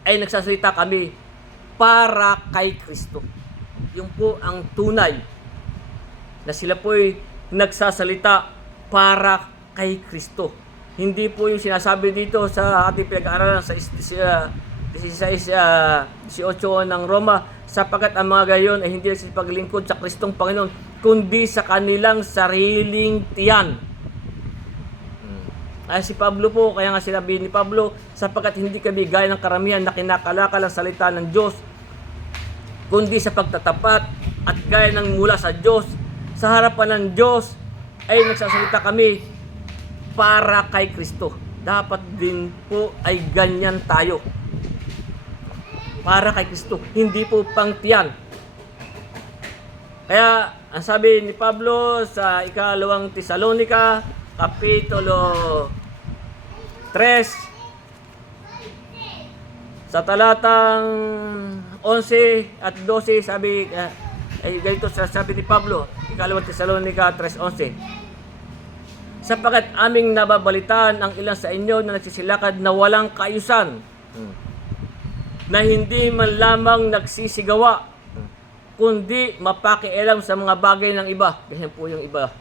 ay nagsasalita kami para kay Kristo. Yung po ang tunay na sila po'y nagsasalita para kay Kristo. Hindi po yung sinasabi dito sa ating pinag-aaralan sa 16:18 ng Roma, sapagkat ang mga gayon ay hindi nagsipaglingkod sa Kristong Panginoon, kundi sa kanilang sariling tiyan. Ay si Pablo po, kaya nga sinabi ni Pablo, sapagkat hindi kami gaya ng karamihan na kinakalakal ang salita ng Diyos, kundi sa pagtatapat at gaya ng mula sa Diyos, sa harapan ng Diyos ay nagsasalita kami para kay Kristo. Dapat din po ay ganyan tayo. Para kay Kristo, hindi po pangtiyan. Kaya ang sabi ni Pablo sa ikalawang Tesalonica, Kapitulo 3, sa talatang 11 at 12, sabi, ganito sabi ni Pablo, ikalawang Tesalonica 3:11. Sapagkat aming nababalitaan ang ilan sa inyo na nagsisilakad na walang kaayusan, na hindi man lamang nagsisigawa, kundi mapakialam sa mga bagay ng iba. Ganyan po yung iba.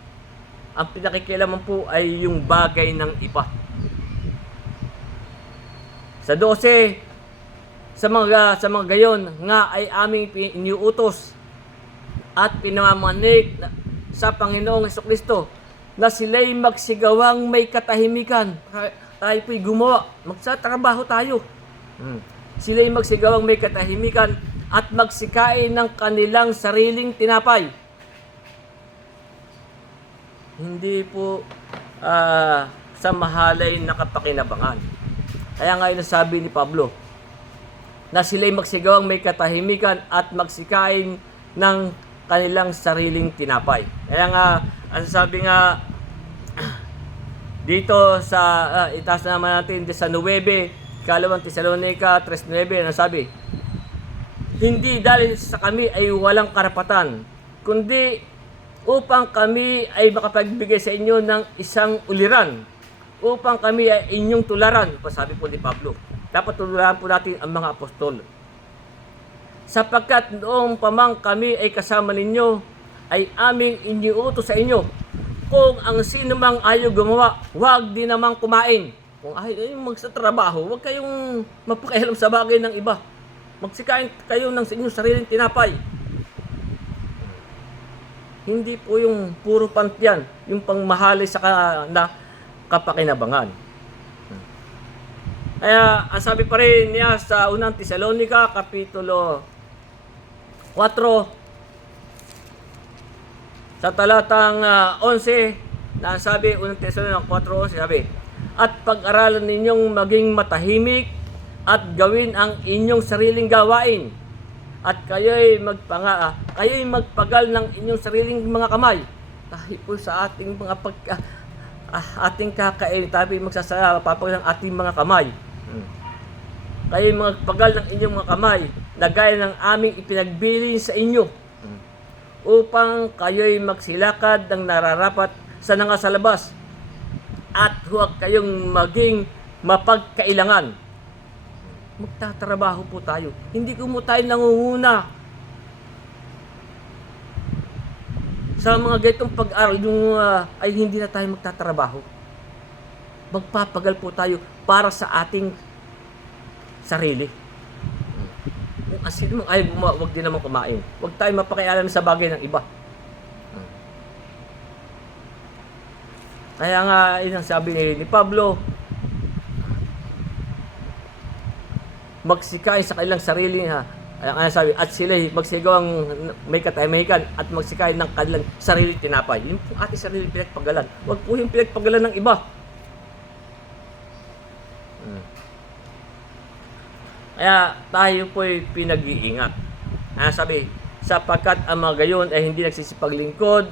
Ang pinakikialaman po ay yung bagay ng iba. Sa 12, sa mga gayon nga ay aming iniuutos at pinamamanig sa Panginoong Hesukristo na sila'y magsigawang may katahimikan. Tayo po'y gumawa, magsatrabaho tayo. Sila'y magsigawang may katahimikan at magsikain ng kanilang sariling tinapay. Hindi po sa mahalay na kapakinabangan. Kaya nga sabi ni Pablo, na sila'y magsigawang may katahimikan at magsikain ng kanilang sariling tinapay. Kaya nga, ang sabi nga dito sa itaas na naman natin sa 9, ikalawang Tesalonica 3:9, ang sabi, hindi dahil sa kami ay walang karapatan, kundi upang kami ay makapagbigay sa inyo ng isang uliran, upang kami ay inyong tularan. Sabi po ni Pablo, dapat tularan po natin ang mga apostol. Sapagkat noong pamang kami ay kasama ninyo, ay aming iniuutos sa inyo, kung ang sino mang ayaw gumawa, huwag din namang kumain. Kung ayaw magsatrabaho, huwag kayong mapakialam sa bagay ng iba. Magsikain kayo ng inyong sariling tinapay. Hindi po yung puro pantyan, yung pangmahali sa kapakinabangan. Kaya ang sabi pa rin niya sa unang Tesalonica, Kapitulo 4, sa talatang 11, na sabi, unang Tesalonica 4:11, sabi, at pag-aralan ninyong maging matahimik at gawin ang inyong sariling gawain, at kayo'y magpagal ng inyong sariling mga kamay. Dahil po sa ating mga ating kakain, tayo magpapagal ng ating mga kamay. Kayo'y magpagal ng inyong mga kamay, na gaya ng aming ipinagbilin sa inyo, upang kayo'y magsilakad ng nararapat sa nangasalabas, at huwag kayong maging mapagkailangan. Magtatrabaho po tayo. Hindi ko mo tayo nangunguna sa mga ganitong pag-aral, ay hindi na tayo magtatrabaho. Magpapagal po tayo para sa ating sarili. Kung asino mong ayaw gumawa, huwag din naman kumain. Huwag tayo mapakialam sa bagay ng iba. Kaya nga, yun ang sabi ni Pablo, magsikain sa kanilang sarili, sabi, at sila magsigawang may katahimikan at magsikain ng kanilang sarili tinapay. Yun po ating sarili pinagpagalan. Huwag po yung pinagpagalan ng iba. Kaya tayo po'y pinag-iingat. Sabi, sapagkat ang mga gayon ay hindi nagsisipaglingkod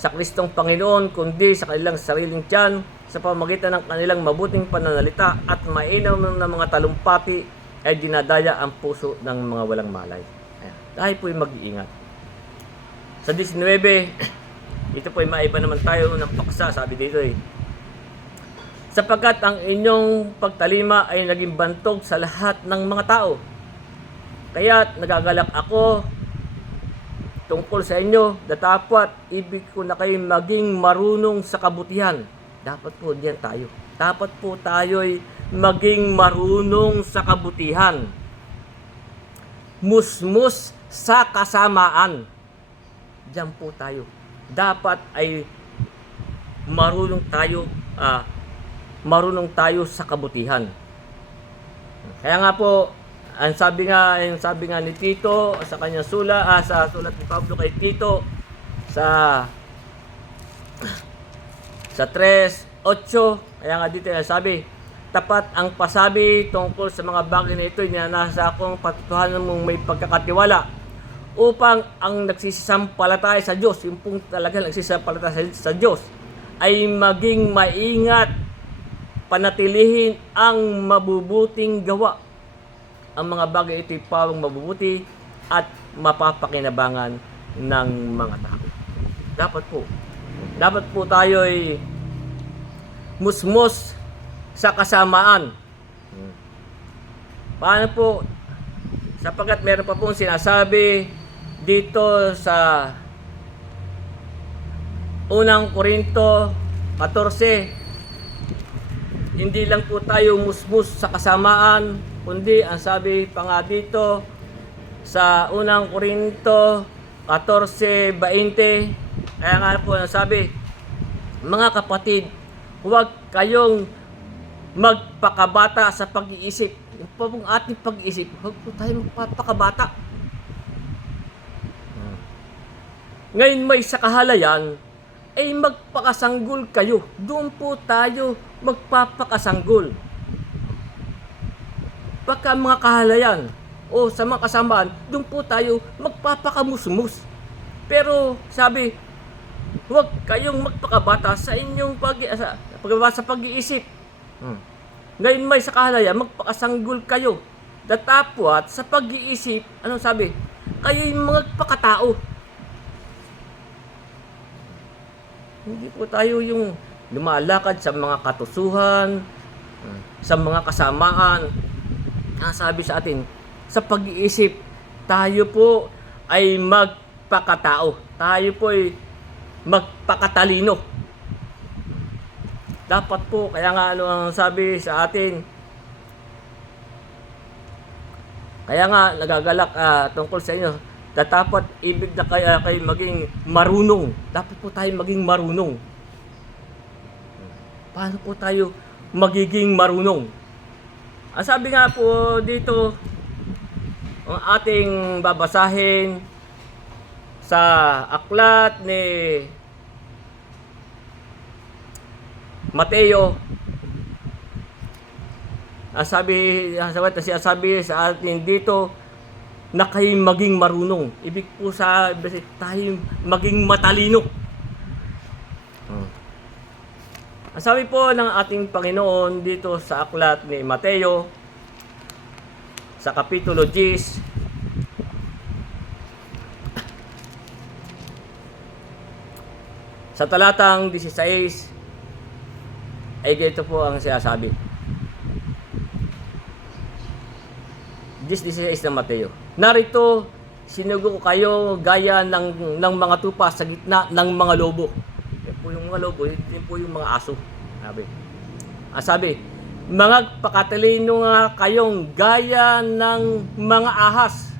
sa Kristong Panginoon, kundi sa kanilang sariling tiyan, sa pamamagitan ng kanilang mabuting pananalita at mainam ng mga talumpati ay dinadaya ang puso ng mga walang malay. Ayan. Tayo po'y mag-iingat. Sa 19, ito po'y maiba naman tayo ng paksa, sabi dito sapagkat ang inyong pagtalima ay naging bantog sa lahat ng mga tao. Kaya't nagagalak ako tungkol sa inyo, datapwat ibig ko na kayo maging marunong sa kabutihan. Dapat po diyan tayo. Dapat po tayo'y maging marunong sa kabutihan. Musmus sa kasamaan. Diyan po tayo. Dapat ay marunong tayo sa kabutihan. Kaya nga po, ang sabi nga ni Tito sa kanyang sa sulat ni Pablo kay Tito sa 3:8, kaya nga dito sabi, tapat ang pasabi tungkol sa mga bagay na ito, nasa akong patutuhanan mong may pagkakatiwala upang ang nagsisisampalataya sa Diyos, yung pong talagang nagsisisampalataya sa Diyos, ay maging maingat, panatilihin ang mabubuting gawa. Ang mga bagay ito'y pawang mabubuti at mapapakinabangan ng mga tao. Dapat po tayo'y musmus sa kasamaan. Paano po? Sapagkat meron pa pong sinasabi dito sa 1 Korinto 14, hindi lang po tayo musmus sa kasamaan, kundi ang sabi pa nga dito sa 1 Korinto 14:20, kaya nga po sabi, mga kapatid, huwag kayong magpakabata sa pag-iisip. Yung pong ating pag-iisip, huwag po tayo magpapakabata. Ngayon may sa kahalayan, ay magpakasanggol kayo. Doon po tayo magpapakasanggol. Pagka mga kahalayan o sa mga kasamaan, doon po tayo magpapakamusmus. Pero sabi, huwag kayong magpakabata sa inyong pag-iisip. Ngayon may sa kahalayan, magpakasanggol kayo. Datapwat sa pag-iisip, anong sabi? Kayo'y magpakatao. Hindi po tayo yung lumalakad sa mga katusuhan, sa mga kasamaan. Sabi sa atin, sa pag-iisip, tayo po ay magpakatao. Tayo po ay magpakatalino. Dapat po, kaya nga ano ang sabi sa atin, kaya nga nagagalak tungkol sa inyo, dapat ibig na kayo maging marunong. Dapat po tayo maging marunong. Paano po tayo magiging marunong? Ang sabi nga po dito, ang ating babasahin sa aklat ni Mateo, sabi sa atin dito na kayo maging marunong. Ibig po tayo maging matalino. Ang sabi po ng ating Panginoon dito sa aklat ni Mateo sa kapitulo 10, sa talatang 16, ay ganito po ang sinasabi. 10:16 ng Mateo. Narito, sinugo ko kayo gaya ng mga tupa sa gitna ng mga lobo. Yan po yung mga lobo, yun po yung mga aso. Sabi, mga pakatalino nga kayong gaya ng mga ahas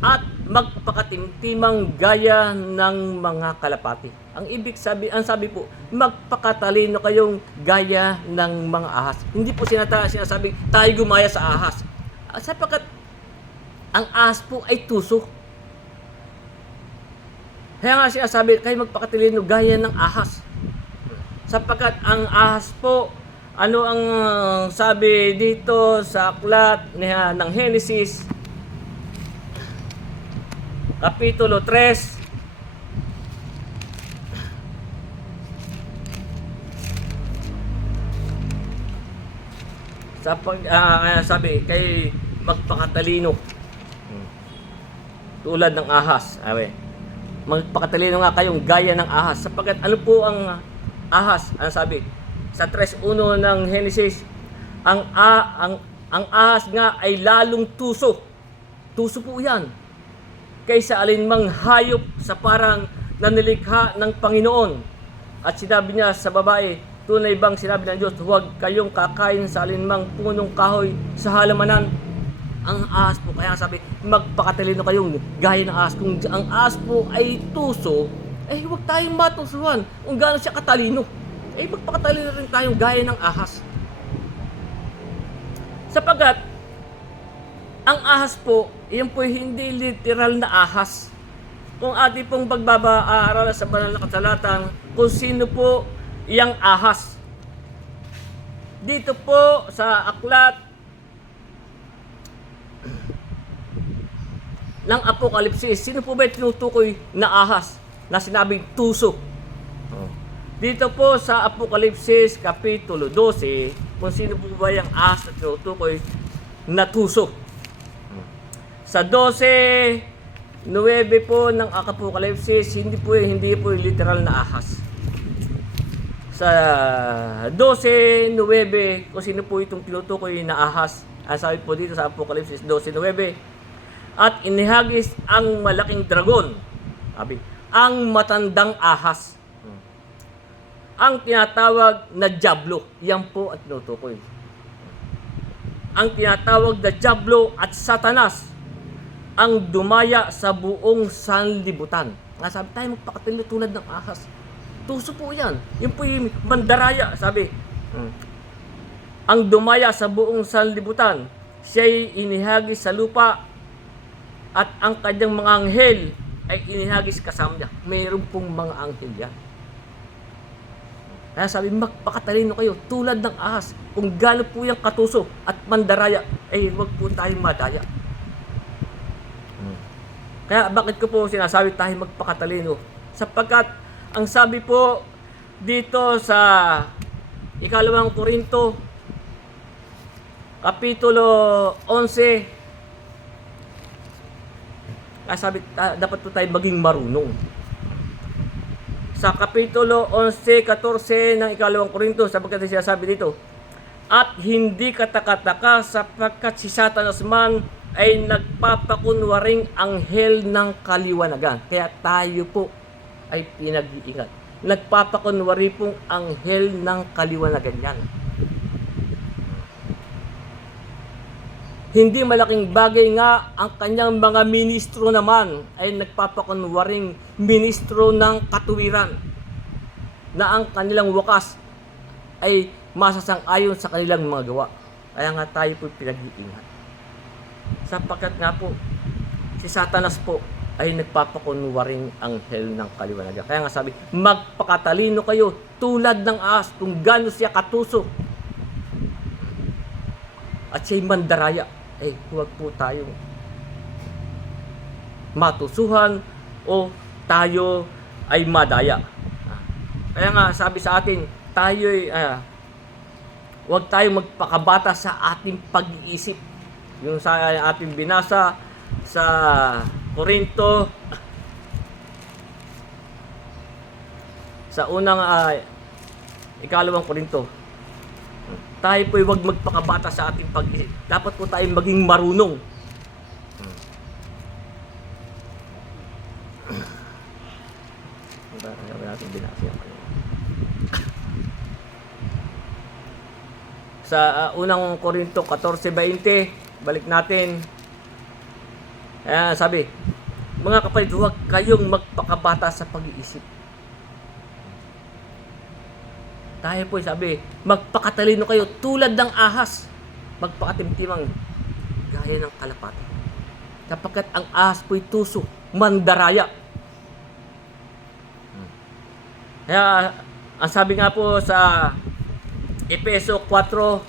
at magpakatimtimang gaya ng mga kalapati. Ang sabi po, magpakatalino kayong gaya ng mga ahas. Hindi po sinasabi tayo gumaya sa ahas. Sapagkat ang ahas po ay tuso. Kaya nga sinasabi, kayo magpakatalino gaya ng ahas. Sapagkat ang ahas po, ano ang sabi dito sa aklat ng Genesis, kapitulo 3, sabi, kay magpakatalino. Tulad ng ahas. Magpakatalino nga kayong gaya ng ahas. Sapagkat ano po ang ahas? Ano sabi? Sa 3:1 ng Genesis, ang ahas nga ay lalong tuso. Tuso po yan. Kaysa alinmang hayop sa parang nanilikha ng Panginoon. At sinabi niya sa babae, tunay bang sinabi ng Diyos, huwag kayong kakain sa alinmang punong kahoy sa halamanan? Ang ahas po, kaya sabi, magpakatalino kayong gaya ng ahas. Kung ang ahas po ay tuso, huwag tayong matusuhan. Kung gaano siya katalino, magpakatalino rin tayong gaya ng ahas. Sapagat, ang ahas po, yan po hindi literal na ahas. Kung ating pong pagbabaaral sa banal na kasalatan, kung sino po iyang ahas. Dito po sa aklat ng Apokalipsis, sino po ba tinutukoy na ahas na sinabing tuso? Dito po sa Apokalipsis Kapitulo 12, kung sino po ba yung ahas na tinutukoy na tuso. Sa 12:9 po ng Apokalipsis, hindi po yung literal na ahas. Sa 12:9, kung sino po itong tinutukoy na ahas, ang sabi po dito sa Apokalipsis 12:9, at inihagis ang malaking dragon, sabi, ang matandang ahas, ang tinatawag na Diablo. Yan po at tinutukoy. Ang tinatawag na Diablo at Satanas, ang dumaya sa buong sanlibutan. Sabi tayo magpakatalino tulad ng ahas. Tuso po yan. Yan po yung mandaraya, sabi. Ang dumaya sa buong sanlibutan, siya'y inihagis sa lupa at ang kanyang mga anghel ay inihagis kasama niya. Mayroon pong mga anghel yan. Kaya sabi, magpakatalino kayo tulad ng ahas. Kung gaano po yung katuso at mandaraya, huwag po tayong madaya. Kaya bakit ko po sinasabi tayo magpakatalino? Sapagkat ang sabi po dito sa 2 Korinto Kapitulo 11, sabi, dapat po tayo maging marunong. Sa Kapitulo 11:14 ng 2 Korinto, sapagkat siya sabi dito, at hindi katakataka sapagkat si Satanas man ay nagpapakunwaring anghel ng kaliwanagan. Kaya tayo po ay pinag-iingat. Nagpapakunwari pong anghel ng kaliwanagan yan. Hindi malaking bagay nga ang kanyang mga ministro naman ay nagpapakunwaring ministro ng katuwiran na ang kanilang wakas ay masasang-ayon sa kanilang mga gawa. Kaya nga tayo po pinag-iingat. Sapagkat nga po, si Satanas po ay nagpapakunwaring anghel ng kaliwanagan. Kaya nga sabi, magpakatalino kayo tulad ng ahas kung gaano siya katuso. At siya'y mandaraya. Huwag po tayong matusuhan o tayo ay madaya. Kaya nga sabi sa atin, tayo'y huwag tayong magpakabata sa ating pag-iisip. Yung sa ating binasa sa Korinto, sa unang 2 Korinto, tayo po'y huwag magpakabata sa ating pag-iisip. Dapat po tayong maging marunong. Sa unang Korinto 14:20, balik natin. Sabi, mga kapatid, huwag kayong magpakabata sa pag-iisip. Tayo po sabi, magpakatalino kayo tulad ng ahas. Magpakatimtimang gaya ng kalapatan. Kapagkat ang ahas po'y tuso, mandaraya. Kaya, ang sabi nga po sa Efeso 4,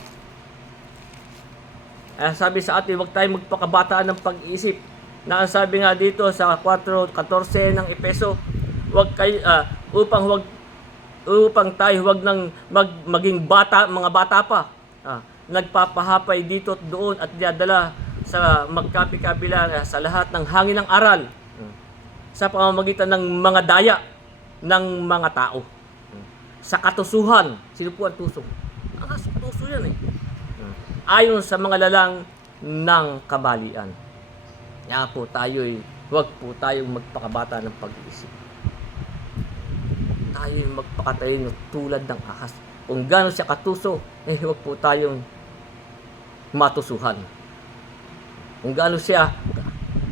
sabi sa atin, huwag tayong magpakabata ng pag-iisip. Na ang sabi nga dito sa 4:14 ng Efeso, huwag kayo, upang tayo huwag nang maging bata, mga bata pa. nagpapahapay dito at doon at dinadala sa magkapi-kabila sa lahat ng hangin ng aral sa pamamagitan ng mga daya ng mga tao. Sa katusuhan, sino po ang tuso? Ang tuso yan eh. Ayon sa mga lalang ng kabalian. Kaya po tayo'y, huwag po tayong magpakabata ng pag-iisip. Tayo'y magpakatalino tulad ng ahas. Kung gano'n siya katuso, huwag po tayong matusuhan. Kung gano'n siya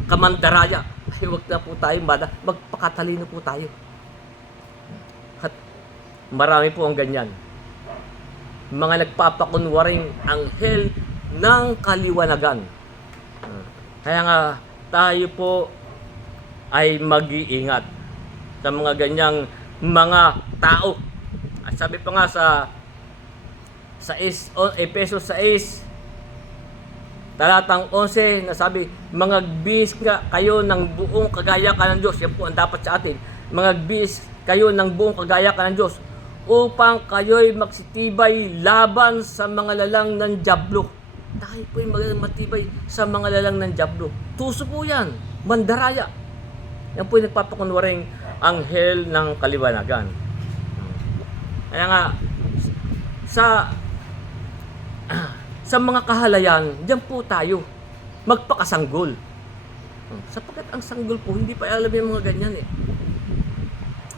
kamandaraya, huwag na po tayong magpakatalino po tayo. At marami po ang ganyan. Mga nagpapakunwaring anghel ng kaliwanagan. Kaya nga tayo po ay mag-iingat sa mga ganyang mga tao. At sabi pa nga sa Efesos 6 talatang 11 na sabi, mangagbihis nga kayo ng buong kagayakan ng Diyos. Yan po ang dapat sa atin. Mangagbihis kayo ng buong kagayakan ng Diyos upang kayo'y magsitibay laban sa mga lalang ng dyablo. Tayo po'y matibay sa mga lalang ng dyablo. Tuso po yan. Mandaraya. Yan po'y nagpapakunwaring anghel ng kaliwanagan. Kaya nga, sa mga kahalayan, diyan po tayo magpakasanggol. Sapagkat ang sanggol po, hindi pa alam yung mga ganyan eh.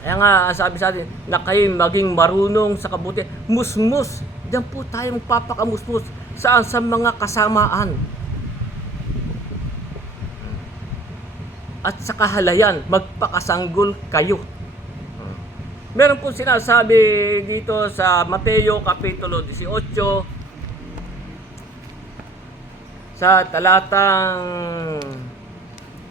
Kaya nga, sabi sa atin, na kayo maging marunong sa kabutihan. Musmus. Diyan po tayo magpapakamusmus. Saan? Sa mga kasamaan. At sa kahalayan, magpakasanggol kayo. Meron po sinasabi dito sa Mateo Kapitulo 18, sa talatang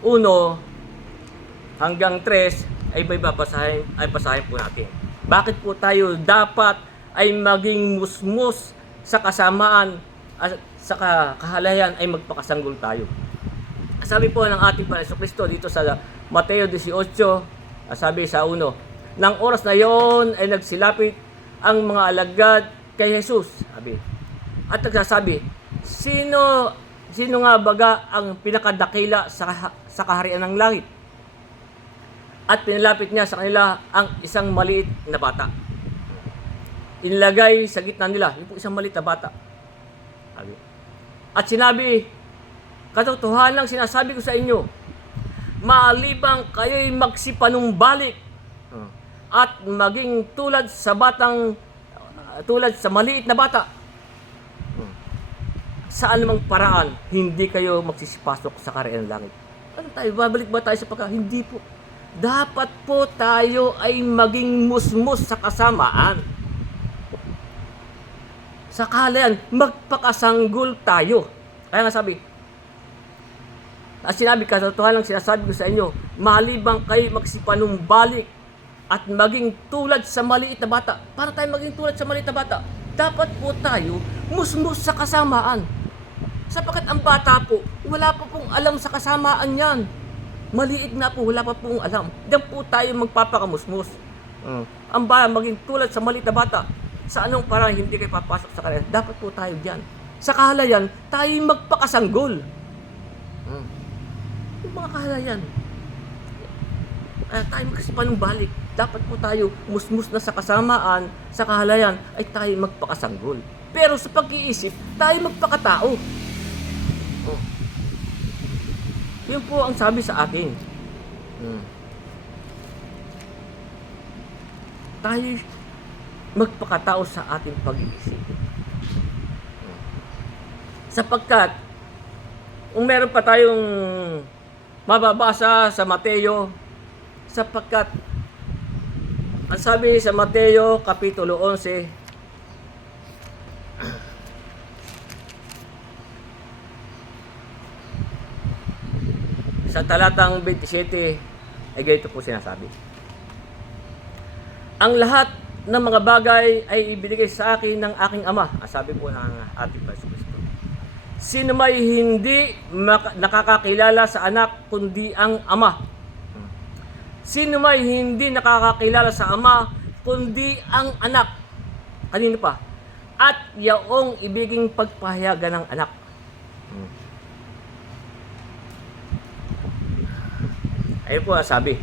1 hanggang 3, ay basahin po natin. Bakit po tayo dapat ay maging musmus sa kasamaan at sa kahalayan ay magpakasanggol tayo? Sabi po ng ating Panginoon Kristo dito sa Mateo 18, sabi sa 1, nang oras na yon ay nagsilapit ang mga alagad kay Jesus. Sabi, at nagsasabi, sino nga baga ang pinakadakila sa kaharian ng langit? At pinalapit niya sa kanila ang isang maliit na bata. Inilagay sa gitna nila, yung po isang maliit na bata. At sinabi, katotohanan lang sinasabi ko sa inyo, maalibang kayo'y magsipanumbalik at maging tulad sa maliit na bata, sa anumang paraan, hindi kayo magsisipasok sa kaharian ng langit. Ano tayo? Babalik ba tayo sa Hindi po. Dapat po tayo ay maging musmus sa kasamaan. Sa kahalayan, magpakasanggol tayo. Kaya nga sabi, sinabi, katotohanan lang sinasabi ko sa inyo, malibang kayo magsipanumbalik at maging tulad sa maliit na bata. Para tayo maging tulad sa maliit na bata, dapat po tayo musmus sa kasamaan. Sapagkat ang bata po, wala pa pong alam sa kasamaan yan. Maliit na po, wala pa pong alam. Diyan po tayo magpapakamusmus. Ang bata, maging tulad sa maliit na bata. Sa anong parang hindi kayo papasok sa kanila, dapat po tayo diyan. Sa kahalayan, tayo magpakasanggol. Yung mga kahalayan, tayo magsipanumbalik. Dapat po tayo musmus na sa kasamaan, sa kahalayan, ay tayo magpakasanggol. Pero sa pag-iisip, tayo magpakatao. Yun po ang sabi sa atin. Tayo magpakatao sa ating pag-iisip. Sapagkat, kung meron pa tayong mababasa sa Mateo, sapagkat, ang sabi sa Mateo Kapitulo 11, sa talatang 27, ay ganito po sinasabi. Ang lahat ng mga bagay ay ibinigay sa akin ng aking Ama. Sabi po ng ating Panginoon Kristo. Sino may hindi nakakakilala sa anak, kundi ang Ama. Sino may hindi nakakakilala sa Ama, kundi ang anak. Kanino pa? at yaong ibiging pagpahayagan ng anak. Ayun po ang sabi.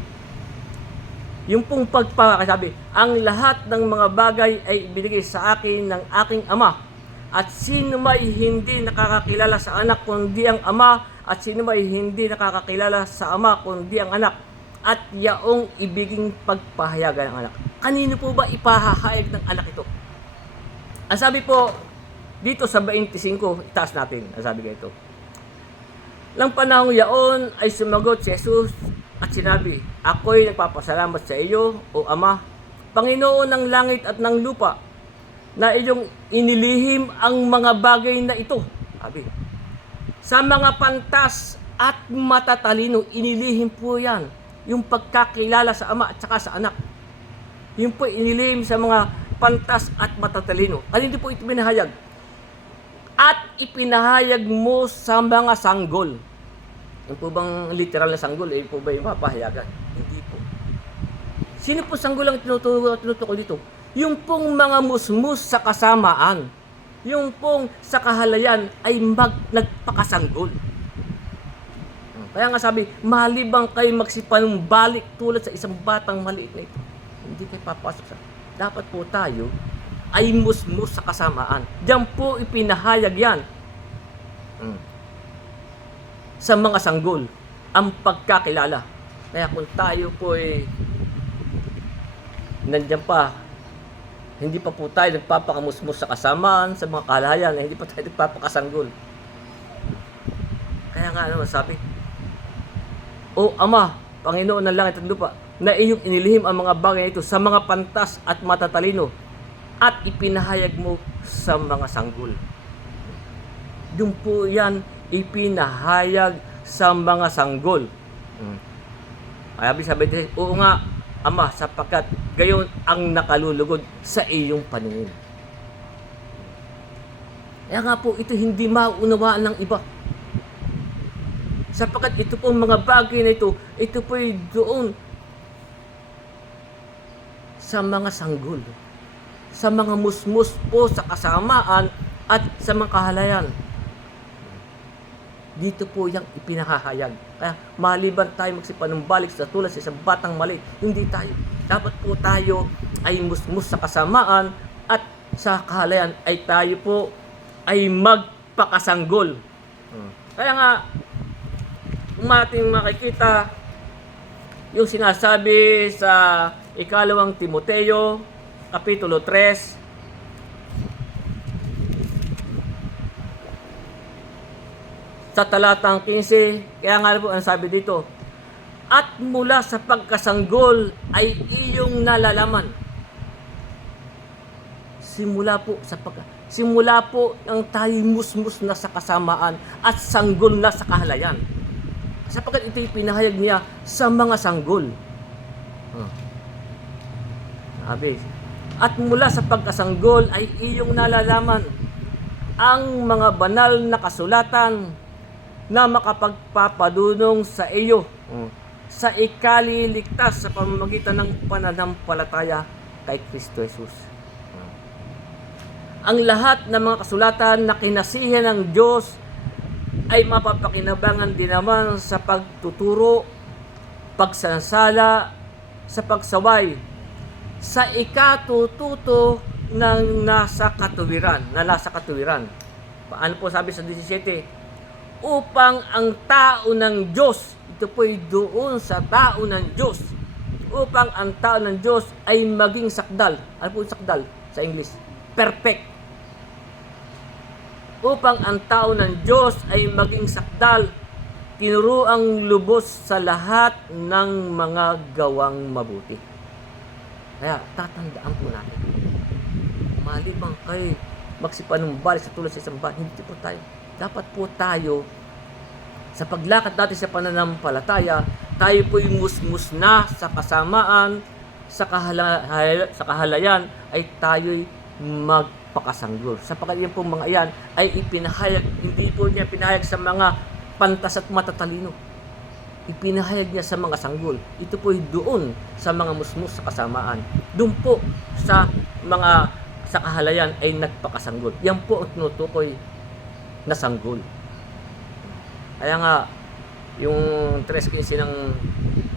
Yung pong pagpapakasabi, ang lahat ng mga bagay ay ibinigay sa akin ng aking ama. At sino may hindi nakakakilala sa anak kundi ang ama, at sino may hindi nakakakilala sa ama kundi ang anak, at yaong ibiging pagpahayagan ng anak. Kanino po ba ipahahayag ng anak ito? Ang sabi po dito sa 25, itaas natin, ang sabi ganito. Lang panahong yaon ay sumagot si Jesus at sinabi, ako'y nagpapasalamat sa iyo, o Ama, Panginoon ng langit at ng lupa, na iyong inilihim ang mga bagay na ito. Sabi, sa mga pantas at matatalino, inilihim po yan. Yung pagkakilala sa Ama at saka sa anak. Yung po inilihim sa mga pantas at matatalino. Kanino po ito pinahayag? At ipinahayag mo sa mga sanggol. Yung po bang literal na sanggol, eh po ba yung mapahayagan? Hindi po. Sino po sanggol ang tinutukoy dito? Yung pong mga musmus sa kasamaan. Yung pong sa kahalayan ay nagpakasanggol. Kaya nga sabi, malibang kayo magsipanumbalik tulad sa isang batang maliit na ito. Hindi kayo papasok sa... Dapat po tayo ay musmus sa kasamaan. Diyan po ipinahayag yan. Sa mga sanggol, ang pagkakilala. Kaya kung tayo po ay nandiyan pa, hindi pa po tayo nagpapakamusmus sa kasamaan, sa mga kalahayan, hindi pa tayo nagpapakasanggol. Kaya nga naman sabi, O Ama, Panginoon ng langit at lupa, na iyong inilihim ang mga bagay ito sa mga pantas at matatalino, at ipinahayag mo sa mga sanggol. Doon po yan ipinahayag sa mga sanggol. Kaya sabi din, oo nga, Ama, sapagkat gayon ang nakalulugod sa iyong paningin. Kaya nga po, ito hindi maunawaan ng iba. Sapagkat ito po mga bagay na ito po ay doon sa mga sanggol, sa mga musmus po sa kasamaan at sa mga kahalayan. Dito po yung ipinahahayag. Kaya maliban tayo magsipanumbalik sa tulad sa isang batang maliit, hindi tayo. Dapat po tayo ay musmus sa kasamaan at sa kahalayan ay tayo po ay magpakasanggol. Kaya nga, kung ating makikita yung sinasabi sa ikalawang Timoteo, Kapitulo 3, sa talatang 15, kaya nga po ang sabi dito, at mula sa pagkasanggol ay iyong nalalaman. Simula po ang tayo musmus na sa kasamaan at sanggol na sa kahalayan. Sapagkat ito'y pinahayag niya sa mga sanggol. Sabi, at mula sa pagkasanggol ay iyong nalalaman ang mga banal na kasulatan na makapagpapadunong sa iyo sa ikaliligtas sa pamamagitan ng pananampalataya kay Kristo Jesus. Ang lahat ng mga kasulatan na kinasihan ng Diyos ay mapapakinabangan din naman sa pagtuturo, pagsansala, sa pagsaway, sa ikatututo ng nasa katuwiran. Paano po sabi sa 17? Upang ang tao ng Diyos, ito po'y doon sa tao ng Diyos, upang ang tao ng Diyos ay maging sakdal. Ano po yung sakdal sa English? Perfect. Upang ang tao ng Diyos ay maging sakdal, tinuruang lubos sa lahat ng mga gawang mabuti. Kaya tatandaan po natin, malibang kayo magsipanumbalik sa tulad sa isang bahay, hindi po tayo. Dapat po tayo, sa paglakad natin sa pananampalataya, tayo po'y musmus na sa kasamaan, sa kahalayan, ay tayo'y magpakasanggol. Sapagkat yan po mga yan ay ipinahayag, hindi po niya pinahayag sa mga pantas at matatalino. Ipinahayag niya sa mga sanggol. Ito po'y doon sa mga musmus sa kasamaan. Doon po sa mga sa kahalayan ay nagpakasanggol. Yan po ang tinutukoy na sanggol. Kaya nga, yung 3:15 ng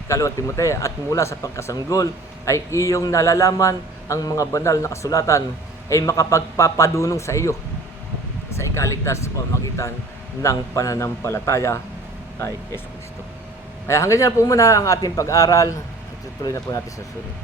Kalawang Timoteo, at mula sa pagkasanggol ay iyong nalalaman ang mga banal na kasulatan ay makapagpapadunong sa iyo sa ikaligtas sa pamamagitan ng pananampalataya kay Yesu Kristo. Kaya hanggang dyan po muna ang ating pag-aral. Tutuloy na po natin sa susunod.